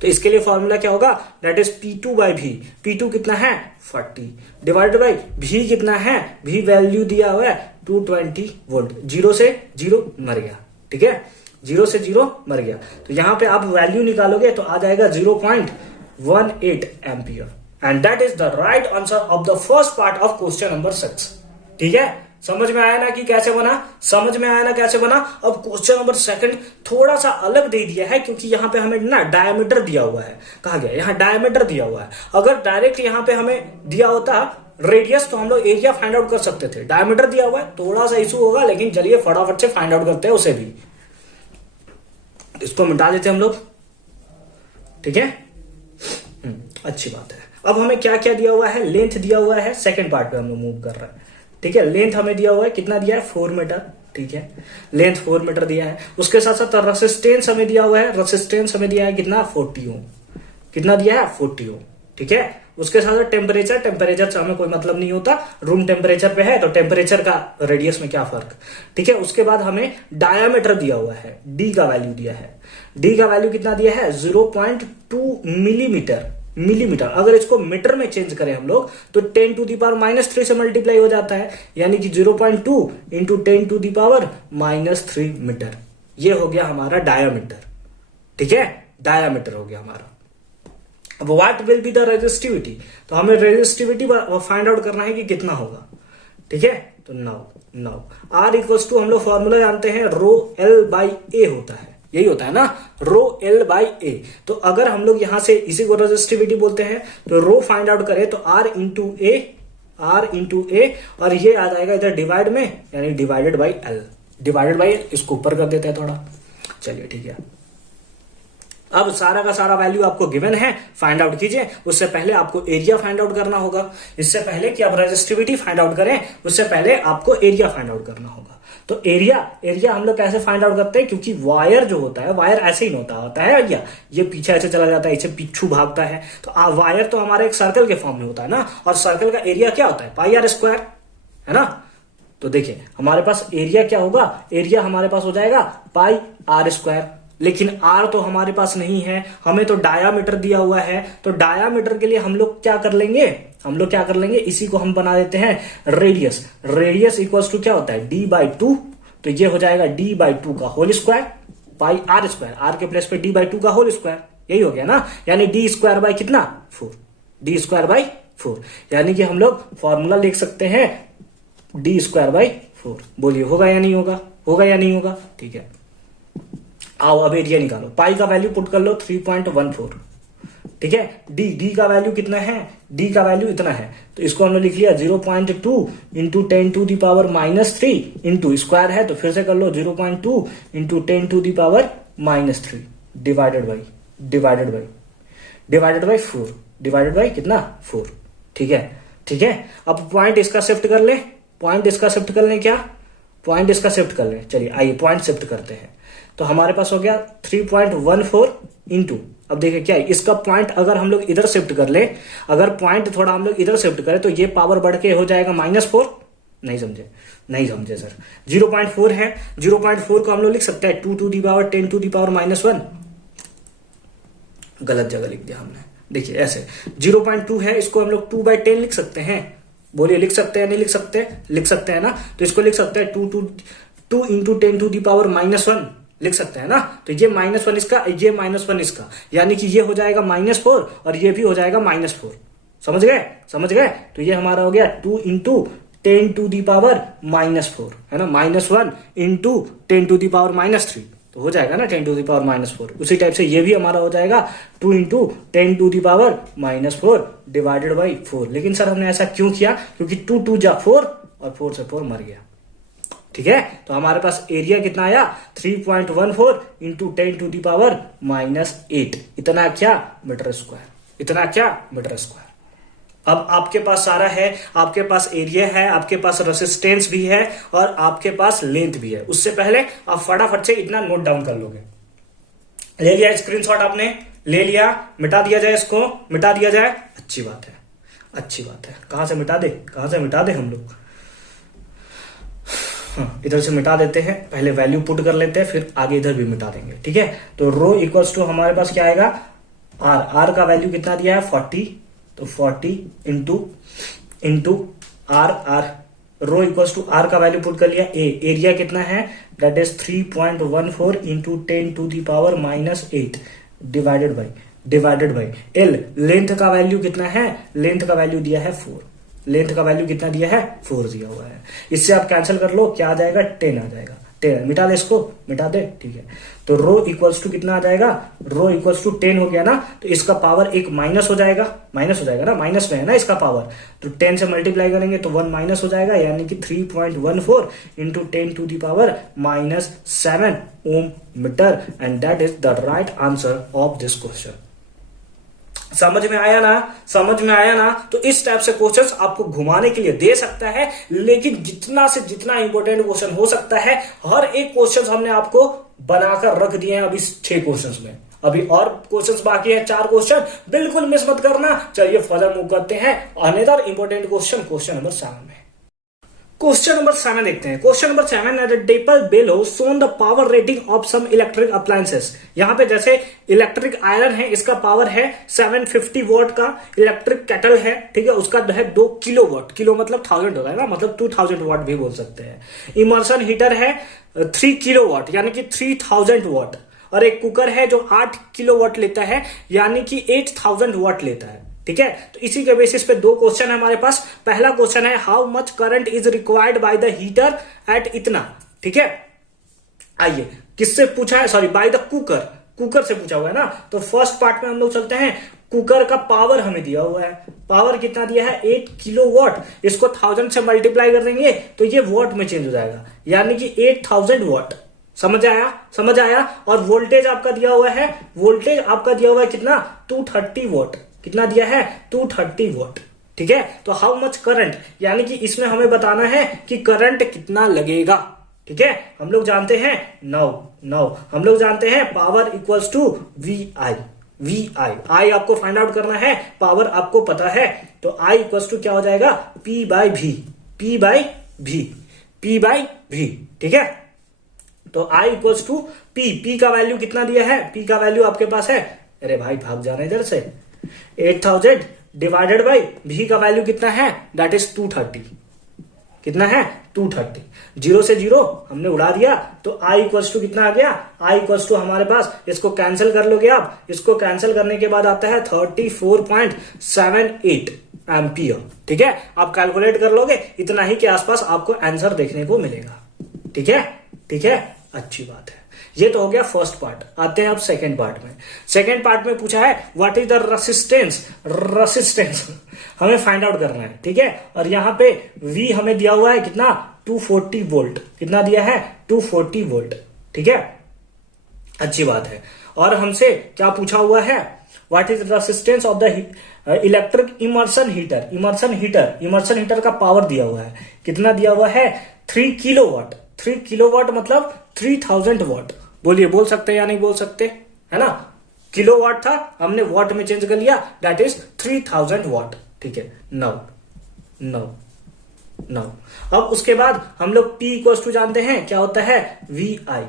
तो इसके लिए फॉर्मूला क्या होगा, that is P2 by V। P2 कितना है 40 डिवाइडेड बाई V कितना है, V वैल्यू दिया हुआ है 220 वोल्ट। 0 से 0 मर गया, ठीक है, 0 से 0 मर गया। तो यहां पे आप वैल्यू निकालोगे तो आ जाएगा 0.18 ampere, and that is the right answer of the first part of question number 6, ठीक है। समझ में आया ना कि कैसे बना, समझ में आया ना कैसे बना। अब क्वेश्चन नंबर सेकंड थोड़ा सा अलग दे दिया है, क्योंकि यहाँ पे हमें ना डायमीटर दिया हुआ है, कहा गया यहाँ डायमीटर दिया हुआ है। अगर डायरेक्ट यहाँ पे हमें दिया होता रेडियस तो हम लोग एरिया फाइंड आउट कर सकते थे, डायमीटर दिया हुआ है, थोड़ा सा इशू होगा, लेकिन चलिए फटाफट से फाइंड आउट करते हैं उसे भी। इसको मिटा देते हम लोग, ठीक है, अच्छी बात है। अब हमें क्या क्या दिया हुआ है, लेंथ दिया हुआ है, सेकंड पार्ट पे हम लोग मूव कर रहे हैं, ठीक है। लेंथ हमें दिया हुआ है, कितना दिया है 4 मीटर, ठीक है, लेंथ 4 मीटर दिया है। उसके साथ साथ रेसिस्टेंस हमें दिया हुआ है, रेसिस्टेंस हमें दिया है कितना 40 ओम, कितना दिया है 40 ओम, ठीक है। उसके साथ साथ टेम्परेचर, टेम्परेचर से हमें कोई मतलब नहीं होता, रूम टेम्परेचर पे है तो टेम्परेचर का रेडियस में क्या फर्क, ठीक है। उसके बाद हमें डायामीटर दिया हुआ है, डी का वैल्यू दिया है, डी का वैल्यू कितना दिया है 0.2 मिलीमीटर। अगर इसको मीटर में चेंज करें हम लोग तो 10 टू दी पावर -3 से मल्टीप्लाई हो जाता है, यानी कि 0.2 into 10 to the power -3 metre. ये हो गया हमारा डायामीटर, ठीक है, डायामीटर हो गया हमारा। अब what will be the resistivity, तो हमें रेजिस्टिविटी फाइंड आउट करना है कि कितना होगा, ठीक है। तो नाउ R इक्वल्स टू हम लोग फॉर्मूला जानते हैं ρL/A होता है, यही होता है ना ρL/A। तो अगर हम लोग यहां से इसी को रेजिस्टिविटी बोलते हैं तो रो फाइंड आउट करें तो R इंटू ए और ये आ जाएगा इधर डिवाइड में, यानी divided by L, divided by इसको ऊपर कर देते हैं थोड़ा, चलिए ठीक है। अब सारा का सारा वैल्यू आपको गिवन है, फाइंड आउट कीजिए। उससे पहले आपको एरिया फाइंड आउट करना होगा, इससे पहले कि आप रेजिस्टिविटी फाइंड आउट करें उससे पहले आपको एरिया फाइंड आउट करना होगा। तो एरिया हम लोग कैसे फाइंड आउट करते हैं, क्योंकि वायर जो होता है, वायर ऐसे ही होता है एरिया, ये पीछे ऐसे चला जाता है, इसे पीछू भागता है, तो वायर तो हमारे एक सर्कल के फॉर्म में होता है ना, और सर्कल का एरिया क्या होता है πr², है ना। तो देखिए हमारे पास एरिया क्या होगा, एरिया हमारे पास हो जाएगा πr², लेकिन R तो हमारे पास नहीं है, हमें तो डायामीटर दिया हुआ है। तो डायामीटर के लिए हम लोग क्या कर लेंगे, इसी को हम बना देते हैं रेडियस। रेडियस इक्वल्स टू क्या होता है D/2, तो ये हो जाएगा D/2 का होल स्क्वायर πr², R के प्लेस पे D/2 का होल स्क्वायर, यही हो गया ना, यानी D² बाई कितना 4, D² बाई 4, यानी कि हम लोग फॉर्मूला लिख सकते हैं D² बाई 4। बोलिए होगा या नहीं होगा, ठीक है। आओ अब एरिया निकालो, पाई का वैल्यू पुट कर लो 3.14, ठीक है। डी का वैल्यू कितना है, डी का वैल्यू इतना है, तो इसको हमने लिख लिया 0.2 into 10 to the power -3 into square है, तो फिर से कर लो 0.2 into 10 to the power -3 divided by 4, divided by कितना 4, ठीक है। अब पॉइंट इसका शिफ्ट कर ले, पॉइंट इसका शिफ्ट कर ले, चलिए आइए पॉइंट शिफ्ट करते हैं। तो हमारे पास हो गया 3.14 इंटू, अब देखिए क्या है, इसका पॉइंट अगर हम लोग इधर शिफ्ट कर ले, अगर पॉइंट थोड़ा हम लोग इधर शिफ्ट करें तो ये पावर बढ़ के हो जाएगा -4, नहीं समझे, नहीं समझे सर। 0.4 है, 0.4 को हम लोग लिख सकते हैं 2 to the power 10 to the power -1। गलत जगह लिख दिया हमने। देखिए ऐसे 0.2 है, इसको हम लोग 2/10 लिख सकते हैं। बोलिए लिख सकते हैं नहीं लिख सकते? लिख सकते हैं ना। तो इसको लिख सकते हैं 2 into 10 to the power -1 लिख सकते हैं ना। तो ये -1 इसका, ये -1 इसका, यानी कि ये हो जाएगा -4 और ये भी हो जाएगा -4। समझ गए, समझ गए। तो ये हमारा हो गया 2 into 10 to the power -4, है ना। -1 into 10 to the power -3 तो हो जाएगा ना 10 to the power -4। उसी टाइप से ये भी हमारा हो जाएगा 2 into 10 to the power -4 divided by 4। लेकिन सर हमने ऐसा क्यों किया? क्योंकि 2 2 जा 4 और 4 से 4 मर गया। ठीक है, तो हमारे पास एरिया कितना आया? 3.14 into 10 to the power -8। इतना क्या? Metre square. इतना क्या? Metre square. अब आपके पास सारा है, आपके पास एरिया है, आपके पास रेसिस्टेंस भी है और आपके पास लेंथ भी है। उससे पहले आप फटाफट से इतना नोट डाउन कर लोगे। ले लिया स्क्रीनशॉट आपने? ले लिया? मिटा दिया जाए, इसको मिटा दिया जाए। अच्छी बात है, अच्छी बात है। कहां से मिटा दे, कहां से मिटा दे हम लोग? इधर से मिटा देते हैं, पहले वैल्यू पुट कर लेते हैं, फिर आगे इधर भी मिटा देंगे। ठीक है, तो रो इक्वल्स टू हमारे पास क्या आएगा? आर का वैल्यू कितना दिया है? 40। तो 40 into R rho equals to R का वैल्यू पुट कर लिया। एरिया कितना है? That is 3.14 into 10 to the power -8 divided by L. Length का वैल्यू कितना है? लेंथ का वैल्यू दिया है 4। लेंथ का वैल्यू कितना दिया है? 4 दिया हुआ है। इससे आप कैंसिल कर लो, क्या आ जाएगा? 10 आ जाएगा। 10 मिटा दे, इसको मिटा दे। ठीक है, तो रो इक्वल्स टू कितना आ जाएगा? रो इक्वल्स टू 10 हो गया ना, तो इसका पावर एक माइनस हो जाएगा। माइनस हो जाएगा ना, माइनस में है ना इसका पावर, तो 10 से मल्टीप्लाई करेंगे तो 1 माइनस हो जाएगा, यानी कि 3.14 into 10 to the power -7 ohm metre. And that is the right answer of this question. समझ में आया ना? समझ में आया ना? तो इस टाइप से क्वेश्चंस आपको घुमाने के लिए दे सकता है, लेकिन जितना से जितना इंपॉर्टेंट क्वेश्चन हो सकता है, हर एक क्वेश्चन हमने आपको बनाकर रख दिए हैं अभी 6 क्वेश्चंस में। अभी और क्वेश्चंस बाकी है, 4 क्वेश्चन, बिल्कुल मिस मत करना। चलिए फर्दर मूव करते हैं अनदर इंपॉर्टेंट क्वेश्चन नंबर 7 में। क्वेश्चन नंबर 7 देखते हैं। क्वेश्चन नंबर 7 है, the table below shown the power rating of some electric appliances. यहां पे जैसे इलेक्ट्रिक आयरन है, इसका पावर है 750 वॉट का। इलेक्ट्रिक केटल है, ठीक है, उसका है 2 किलोवाट। किलो मतलब 1000 होगा ना, मतलब 2000 वॉट भी बोल सकते हैं। इमर्सन हीटर है 3 किलोवाट, यानी कि 3000 वॉट। और एक कुकर है जो 8 किलोवाट लेता है, यानी कि 8000 वॉट लेता है। ठीक है, तो इसी के बेसिस पे 2 क्वेश्चन है हमारे पास। पहला क्वेश्चन है, how much current is required by the heater at इतना। ठीक है, आइए किससे पूछा है? सॉरी, बाय द कुकर से पूछा हुआ है ना। तो फर्स्ट पार्ट में हम लोग चलते हैं। कुकर का पावर हमें दिया हुआ है, पावर कितना दिया है? 8 किलोवाट। इसको 1000 से मल्टीप्लाई कर देंगे तो ये वॉट में चेंज हो जाएगा, यानी कि 8000 वॉट। समझ आया? समझ आया? और वोल्टेज आपका दिया हुआ है, वोल्टेज आपका दिया हुआ है कितना? 230 वॉट। कितना दिया है? 230 वॉट। ठीक है, तो हाउ मच करंट, यानी कि इसमें हमें बताना है कि करंट कितना लगेगा। ठीक है, हम लोग जानते हैं नौ हम लोग जानते हैं पावर इक्वल्स टू वी आई आपको फाइंड आउट करना है, पावर आपको पता है। तो आई इक्वल्स टू क्या हो जाएगा? P बाई भी। ठीक है, तो I इक्वल्स टू P का वैल्यू कितना दिया है? P का वैल्यू आपके पास है, अरे भाई भाग जाना इधर से, 8000 डिवाइडेड बाई V का वैल्यू कितना है? That is 230। कितना है? 230। 0 से 0 हमने उड़ा दिया, तो I इक्वल्स टू कितना आ गया? I इक्वल्स टू हमारे पास, इसको कैंसिल कर लोगे आप, इसको कैंसिल करने के बाद आता है 34.78 एम्पियर। ठीक है, आप कैलकुलेट कर लोगे, इतना ही के आसपास आपको आंसर देखने को मिलेगा। ठीक है, ठीक है, अच्छी बात है। ये तो हो गया फर्स्ट पार्ट। आते हैं अब सेकंड पार्ट में। सेकंड पार्ट में पूछा है व्हाट इज द रेसिस्टेंस हमें फाइंड आउट करना है। ठीक है, और यहां पे V हमें दिया हुआ है कितना? 240 वोल्ट। कितना दिया है? 240 वोल्ट। ठीक है, अच्छी बात है। और हमसे क्या पूछा हुआ है? What is resistance of the electric immersion heater का पावर दिया हुआ है। कितना दिया हुआ है? 3 किलोवाट। 3 किलोवाट मतलब 3000 वॉट। बोलिए, बोल सकते हैं या नहीं बोल सकते? है ना, किलोवाट था, हमने वॉट में चेंज कर लिया, दैट इज 3000 वॉट। ठीक है, नौ 9। अब उसके बाद हम लोग P इक्वल्स टू जानते हैं क्या होता है, VI।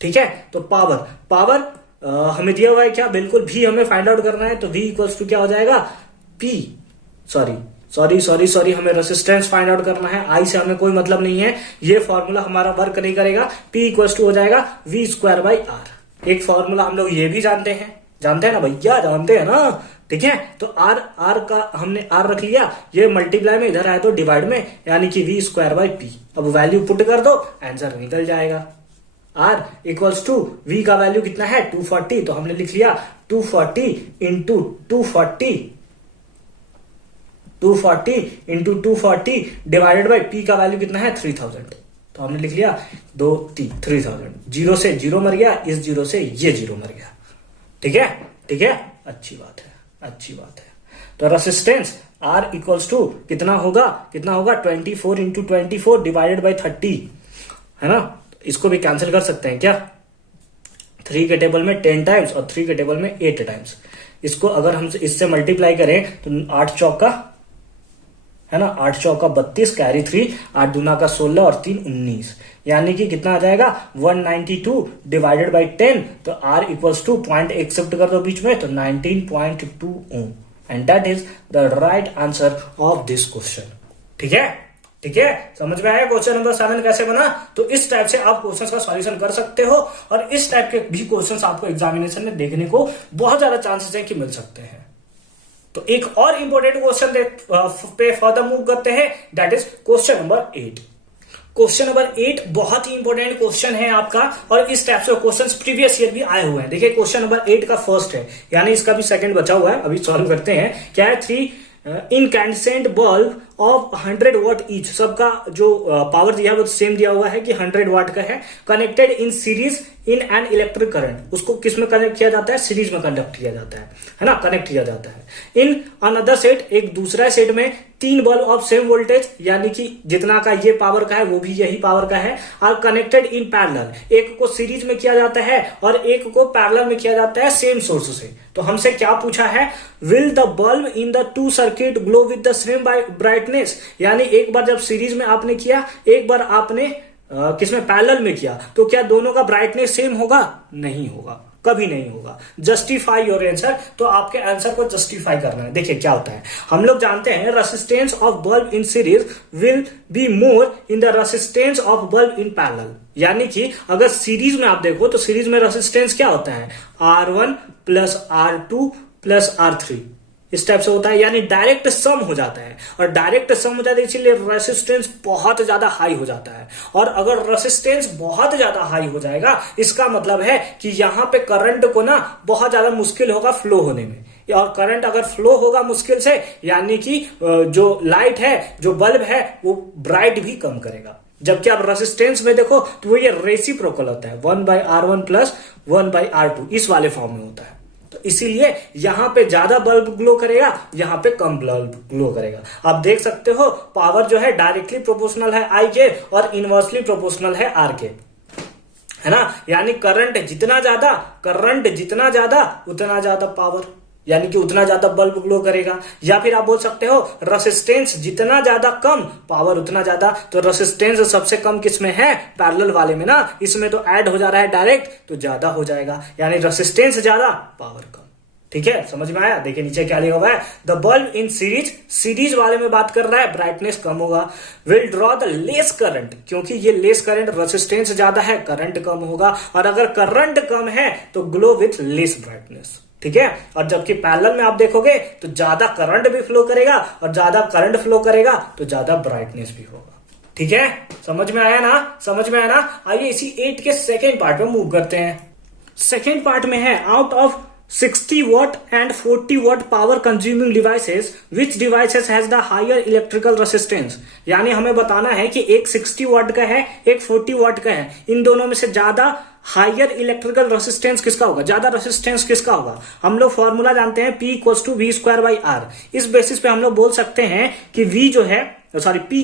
ठीक है, तो पावर हमें दिया हुआ है क्या, बिल्कुल V हमें फाइंड आउट करना है, तो V इक्वल्स टू क्या हो जाएगा, P सॉरी हमें रेसिस्टेंस फाइंड आउट करना है, I से हमें कोई मतलब नहीं है, ये फॉर्मूला हमारा वर्क नहीं करेगा। P इक्वल्स टू हो जाएगा V²/R। एक फॉर्मूला हम लोग ये भी जानते हैं ना भैया, जानते हैं ना, ठीक है। तो R का हमने R रख लिया, ये मल्टीप्लाई में इधर आया तो डिवाइड में, यानी कि V²/P। अब वैल्यू पुट कर दो, आंसर निकल जाएगा। R इक्वल्स टू V का वैल्यू कितना है 240, तो हमने लिख लिया 240 इंटू 240 डिवाइडेड बाई P का वैल्यू कितना है 3000, तो हमने लिख लिया 3000। 0 से 0 मर गया, इस 0 से ये 0 मर गया। ठीक है, अच्छी बात है। तो रेसिस्टेंस R इक्वल्स टू कितना होगा 24 इंटू 24 डिवाइडेड बाई 30, है ना। इसको भी कैंसिल कर सकते हैं क्या, 3 के टेबल में 10 टाइम्स और 3 के टेबल में 8 टाइम्स। इसको अगर हम इससे मल्टीप्लाई करें तो 8 चौका है ना, 8 चौका 32 कैरी 3, 8 दूना का 16 और 3 19, यानी कि कितना आ जाएगा 192 डिवाइडेड बाई 10। तो R equals to point except कर दो बीच में, तो 19.2 ohm, and that is the right answer of this question. ठीक है, समझ में आया क्वेश्चन नंबर 7 कैसे बना। तो इस टाइप से आप क्वेश्चंस का सॉल्यूशन कर सकते हो, और इस टाइप के भी क्वेश्चंस आपको एग्जामिनेशन में देखने को बहुत ज्यादा चांसेस है कि मिल सकते हैं। तो एक और इंपॉर्टेंट क्वेश्चन पे फर्दर मूव करते हैं, that is question number 8। Question number 8 बहुत ही इंपॉर्टेंट क्वेश्चन है आपका, और इस टाइप से क्वेश्चंस प्रीवियस ईयर भी आए हुए हैं। देखिए क्वेश्चन नंबर 8 का फर्स्ट है, यानी इसका भी सेकंड बचा हुआ है, अभी सॉल्व करते हैं। क्या है, 3 incandescent bulb of 100 what each, सबका जो पावर दिया है वो सेम दिया हुआ है कि 100 वाट का है, connected in series in an electric current. उसको किस में कनेक्ट किया जाता है, सीरीज में कनेक्ट किया जाता है ना, कनेक्ट किया जाता है। इन अनदर सेट, एक दूसरा सेट में 3 बल्ब ऑफ सेम वोल्टेज, यानी कि जितना का ये पावर का है वो भी यही पावर का है, आर कनेक्टेड इन पैरेलल। एक को सीरीज में किया जाता है और एक को पैरेलल में किया जाता है सेम सोर्स से। तो हमसे क्या पूछा है, will the bulb in the 2 circuit glow with the same brightness, यानी एक बार जब सीरीज में आपने किया, एक बार आपने किसमें पैरेलल में किया, तो क्या दोनों का ब्राइटनेस सेम होगा, नहीं होगा, कभी नहीं होगा। जस्टिफाई योर आंसर, तो आपके आंसर को जस्टिफाई करना है। देखिए क्या होता है, हम लोग जानते हैं resistance of bulb in series will be more in the resistance of bulb in parallel, यानी कि अगर सीरीज में आप देखो तो सीरीज में रेसिस्टेंस क्या होता है, R1 plus R2 plus R3, इस टाइप से होता है, यानी डायरेक्ट सम हो जाता है, और डायरेक्ट सम हो जाता है इसीलिए रेसिस्टेंस बहुत ज्यादा हाई हो जाता है। और अगर रेसिस्टेंस बहुत ज्यादा हाई हो जाएगा, इसका मतलब है कि यहां पे करंट को ना बहुत ज्यादा मुश्किल होगा फ्लो होने में, और करंट अगर फ्लो होगा मुश्किल से, यानी कि जो लाइट है, जो बल्ब है, वो ब्राइट भी कम करेगा। जबकि आप रेसिस्टेंस में देखो तो वो ये रेसिप्रोकल होता है, 1/R1 प्लस 1/R2, इस वाले फॉर्म में होता है। तो इसीलिए यहां पे ज्यादा बल्ब ग्लो करेगा, यहां पे कम बल्ब ग्लो करेगा। आप देख सकते हो पावर जो है डायरेक्टली प्रोपोर्शनल है I के, और इनवर्सली प्रोपोर्शनल है R के, है ना। यानी करंट जितना ज्यादा उतना ज्यादा पावर, यानी कि उतना ज्यादा बल्ब ग्लो करेगा। या फिर आप बोल सकते हो रेसिस्टेंस जितना ज्यादा कम, पावर उतना ज्यादा। तो रेसिस्टेंस सबसे कम किसमें है, पैरेलल वाले में ना, इसमें तो ऐड हो जा रहा है डायरेक्ट, तो ज्यादा हो जाएगा, यानी रेसिस्टेंस ज्यादा, पावर कम। ठीक है, समझ में आया। देखिए नीचे क्या लिखा हुआ है, द बल्ब इन सीरीज वाले में बात कर रहा है, ब्राइटनेस कम होगा, will draw the less current, क्योंकि ये लेस करंट, रेसिस्टेंस ज्यादा है, करंट कम होगा, और अगर करंट कम है तो ग्लो विथ लेस ब्राइटनेस। ठीक है, और जबकि पैरेलल में आप देखोगे तो ज्यादा करंट भी फ्लो करेगा, और ज्यादा करंट फ्लो करेगा तो ज्यादा ब्राइटनेस भी होगा। ठीक है, समझ में आया ना। आइए इसी 8 के सेकेंड पार्ट में मूव करते हैं। सेकेंड पार्ट में है, out of 60 watt and 40 watt power consuming devices, which devices has the higher electrical resistance, यानी हमें बताना है कि एक 60 watt का है, एक 40 watt का है, इन दोनों में से ज्यादा हायर इलेक्ट्रिकल रेसिस्टेंस किसका होगा, ज्यादा रेसिस्टेंस किसका होगा। हम लोग फॉर्मूला जानते हैं P इक्वल्स टू V²/R। इस बेसिस पे हम लोग बोल सकते हैं कि P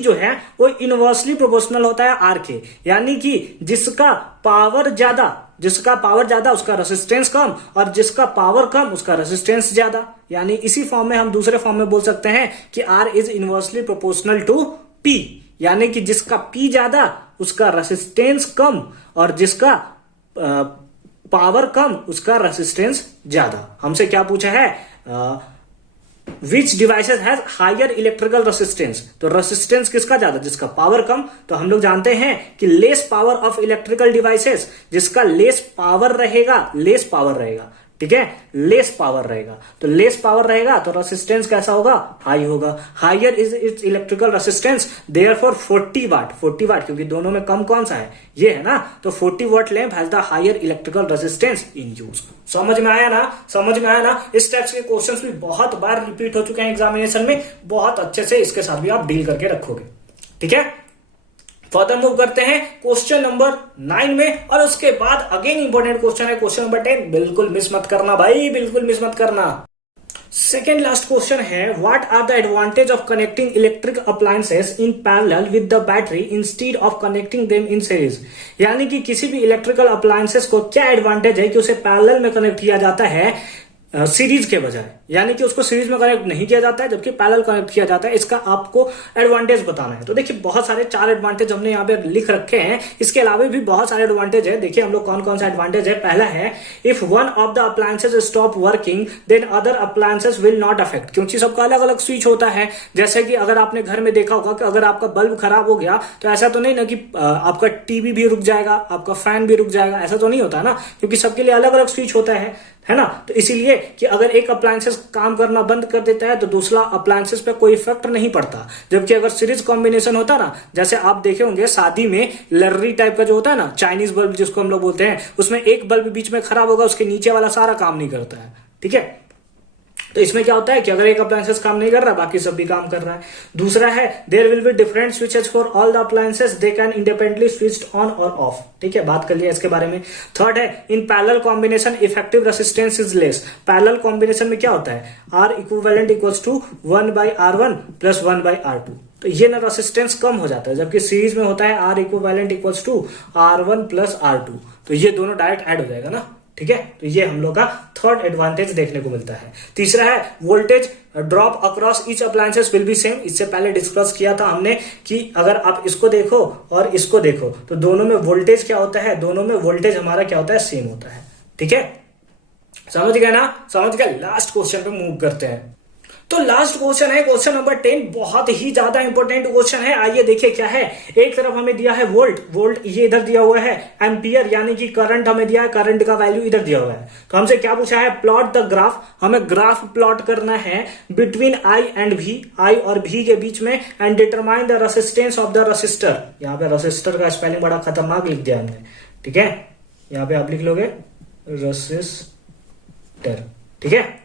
जो है वो इनवर्सली प्रोपोर्शनल होता है R के, यानी कि जिसका पावर ज्यादा जिसका पावर ज्यादा उसका रेसिस्टेंस कम, और जिसका पावर कम उसका रेसिस्टेंस ज्यादा। यानी इसी फॉर्म में हम दूसरे फॉर्म में बोल सकते हैं कि R is inversely proportional to P, यानी कि जिसका P ज्यादा उसका रेसिस्टेंस कम, और जिसका पावर कम उसका रेसिस्टेंस ज्यादा। हमसे क्या पूछा है, which devices has higher electrical resistance, तो रेसिस्टेंस किसका ज्यादा, जिसका पावर कम। तो हम लोग जानते हैं कि less power of electrical devices, जिसका लेस पावर रहेगा, ठीक है, लेस पावर रहेगा। तो लेस पावर रहेगा तो रेसिस्टेंस कैसा होगा, हाई होगा। Higher is its electrical resistance, therefore 40 watt, 40 watt, क्योंकि दोनों में कम कौन सा है, ये है ना, तो 40 watt lamp has the higher electrical resistance in use. समझ में आया ना। इस टाइप के क्वेश्चंस भी बहुत बार रिपीट हो चुके हैं एग्जामिनेशन में, बहुत अच्छे से इसके साथ भी आप डील करके रखोगे, ठीक है। फर्दर मूव करते हैं क्वेश्चन नंबर 9 में, और उसके बाद अगेन इंपॉर्टेंट क्वेश्चन है क्वेश्चन नंबर 10। बिल्कुल मिस मत करना भाई, बिल्कुल मिस मत करना। सेकेंड लास्ट क्वेश्चन है, what are the advantage of connecting electric appliances in parallel with the battery instead of connecting them in series. यानी कि किसी भी इलेक्ट्रिकल अप्लायंसेस को क्या एडवांटेज है कि उसे पैरेलल में कनेक्ट किया जाता है सीरीज के बजाय, यानी कि उसको सीरीज में कनेक्ट नहीं किया जाता है जबकि पैरेलल कनेक्ट किया जाता है। इसका आपको एडवांटेज बताना है। तो देखिए बहुत सारे 4 एडवांटेज हमने यहाँ पे लिख रखे हैं, इसके अलावा भी बहुत सारे एडवांटेज है। देखिए हम लोग कौन कौन सा एडवांटेज है। पहला है, if one of the appliances stop working then other appliances will not affect, क्योंकि सबका अलग अलग स्विच होता है। जैसे कि अगर आपने घर में देखा होगा कि अगर आपका बल्ब खराब हो गया तो ऐसा तो नहीं ना कि आपका टीवी भी रुक जाएगा, आपका फैन भी रुक जाएगा, ऐसा तो नहीं होता ना, क्योंकि सबके लिए अलग अलग स्विच होता है ना। तो इसीलिए कि अगर एक अप्लायंसेस काम करना बंद कर देता है तो दूसरा अप्लायंसेस पे कोई इफेक्ट नहीं पड़ता। जबकि अगर सीरीज कॉम्बिनेशन होता ना, जैसे आप देखे होंगे शादी में लर्री टाइप का जो होता है ना, चाइनीज बल्ब जिसको हम लोग बोलते हैं, उसमें एक बल्ब बीच में खराब होगा, उसके नीचे वाला सारा काम नहीं करता है, ठीक है। तो इसमें क्या होता है कि अगर एक अप्लायंसेस काम नहीं कर रहा, बाकी सब भी काम कर रहा है। दूसरा है, there will be different switches for all the appliances, they can independently switched on और ऑफ, ठीक है, बात कर लिया इसके बारे में। थर्ड है, in parallel combination effective resistance is less. Parallel combination में क्या होता है, R equivalent equals to 1/R1 plus 1/R2, तो ये ना रेसिस्टेंस कम हो जाता है। जबकि सीरीज में होता है R equivalent equals to R1 plus R2, तो ये दोनों डायरेक्ट ऐड हो जाएगा ना, ठीक है। तो ये हम लोग का थर्ड एडवांटेज देखने को मिलता है। तीसरा है, voltage drop across each appliances will be same. इससे पहले डिस्कस किया था हमने कि अगर आप इसको देखो और इसको देखो तो दोनों में वोल्टेज क्या होता है, दोनों में वोल्टेज हमारा क्या होता है, सेम होता है, ठीक है। समझ गए ना, समझ गए। लास्ट क्वेश्चन पे मूव करते हैं। तो लास्ट क्वेश्चन है क्वेश्चन नंबर 10, बहुत ही ज्यादा इंपॉर्टेंट क्वेश्चन है। आइए देखिए क्या है। एक तरफ हमें दिया है वोल्ट, ये इधर दिया हुआ है, एम्पियर यानी कि करंट हमें दिया है, करंट का वैल्यू इधर दिया हुआ है। तो हमसे क्या पूछा है, प्लॉट द ग्राफ, हमें ग्राफ प्लॉट करना है बिटवीन आई एंड भी, आई और भी के बीच में, and determine the resistance of the resistor. यहाँ पे रेसिस्टर का स्पेलिंग बड़ा खतरनाक लिख दिया हमने, ठीक है, यहाँ पे आप लिख लोगे रेसिस्टर, ठीक है,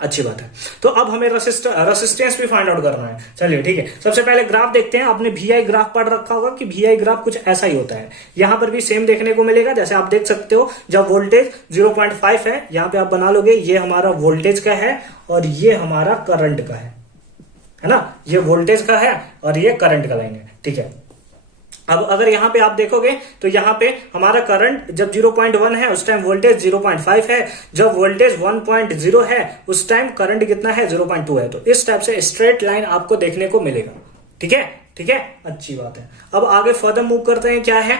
अच्छी बात है। तो अब हमें रेसिस्टेंस भी फाइंड आउट करना है। चलिए ठीक है, सबसे पहले ग्राफ देखते हैं। आपने VI ग्राफ पढ़ रखा होगा कि VI ग्राफ कुछ ऐसा ही होता है। यहां पर भी सेम देखने को मिलेगा। जैसे आप देख सकते हो, जब वोल्टेज 0.5 है, यहां पे आप बना लोगे, ये हमारा वोल्टेज का है और ये हमारा करंट का है ना, ये वोल्टेज का है और ये करंट का लाइन है, ठीक है। अब अगर यहां पे आप देखोगे तो यहां पे हमारा करंट जब 0.1 है उस टाइम वोल्टेज 0.5 है, जब वोल्टेज 1.0 है उस टाइम करंट कितना है, 0.2 है। तो इस टाइप से स्ट्रेट लाइन आपको देखने को मिलेगा, ठीक है, ठीक है, अच्छी बात है। अब आगे फर्दर मूव करते हैं। क्या है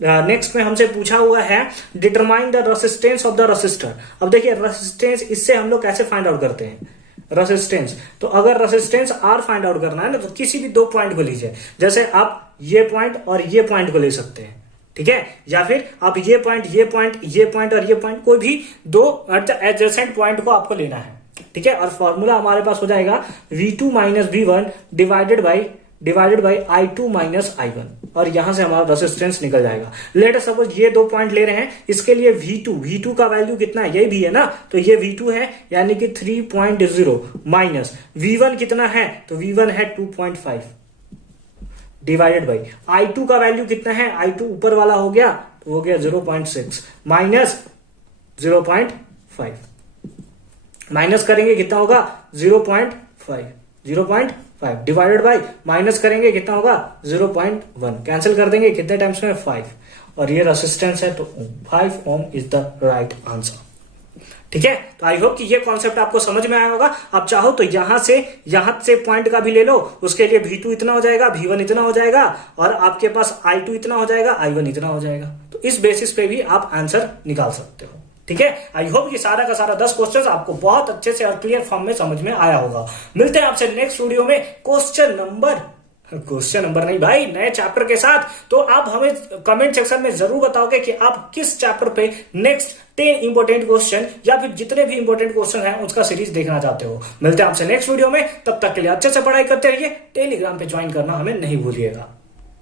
नेक्स्ट में हमसे पूछा हुआ है, determine the resistance of the resistor. अब देखिए रेसिस्टेंस, इससे हम लोग कैसे फाइंड आउट करते हैं रेसिस्टेंस। तो अगर रेसिस्टेंस R फाइंड आउट करना है ना, तो किसी भी 2 पॉइंट को लीजिए। जैसे आप ये पॉइंट और ये पॉइंट को ले सकते हैं, ठीक है, या फिर आप ये पॉइंट, ये पॉइंट, ये पॉइंट और ये पॉइंट, कोई भी 2 एडजेसेंट पॉइंट को आपको लेना है, ठीक है। और फॉर्मूला हमारे पास हो जाएगा V2 minus V1 divided by I2 minus I1, और यहां से हमारा रेसिस्टेंस निकल जाएगा। लेट अस सपोज ये 2 पॉइंट ले रहे हैं, इसके लिए V2 का वैल्यू कितना है, ये भी है ना, तो ये V2 है यानी कि 3.0 माइनस V1 कितना है, तो V1 है 2.5 डिवाइडेड बाई I2 का वैल्यू कितना है, I2 ऊपर वाला हो गया तो हो गया 0.6 माइनस 0.5, माइनस करेंगे कितना होगा 0.5 5 डिवाइडेड बाय माइनस करेंगे कितना होगा 0.1 कैंसिल कर देंगे कितने टाइम्स में 5 और ये रेसिस्टेंस है तो 5 ओम इज द राइट आंसर। ठीक है, तो आई होप कि ये कॉन्सेप्ट आपको समझ में आया होगा। आप चाहो तो यहां से पॉइंट का भी ले लो, उसके लिए V2 इतना हो जाएगा, V1 इतना हो जाएगा और आपके पास I2 इतना हो जाएगा, I1 इतना हो जाएगा। तो इस बेसिस पे भी आप आंसर निकाल सकते हो। ठीक है, आई होप ये सारा का सारा 10 क्वेश्चंस आपको बहुत अच्छे से और क्लियर फॉर्म में समझ में आया होगा। मिलते हैं आपसे नेक्स्ट वीडियो में क्वेश्चन नंबर नहीं भाई, नए चैप्टर के साथ। तो आप हमें कमेंट सेक्शन में जरूर बताओगे कि आप किस चैप्टर पे नेक्स्ट 10 इंपॉर्टेंट क्वेश्चन या फिर जितने भी इंपॉर्टेंट क्वेश्चन हैं उसका सीरीज देखना चाहते हो। मिलते हैं आपसे नेक्स्ट वीडियो में, तब तक के लिए अच्छे से पढ़ाई करते रहिए। टेलीग्राम पे ज्वाइन करना हमें नहीं भूलिएगा।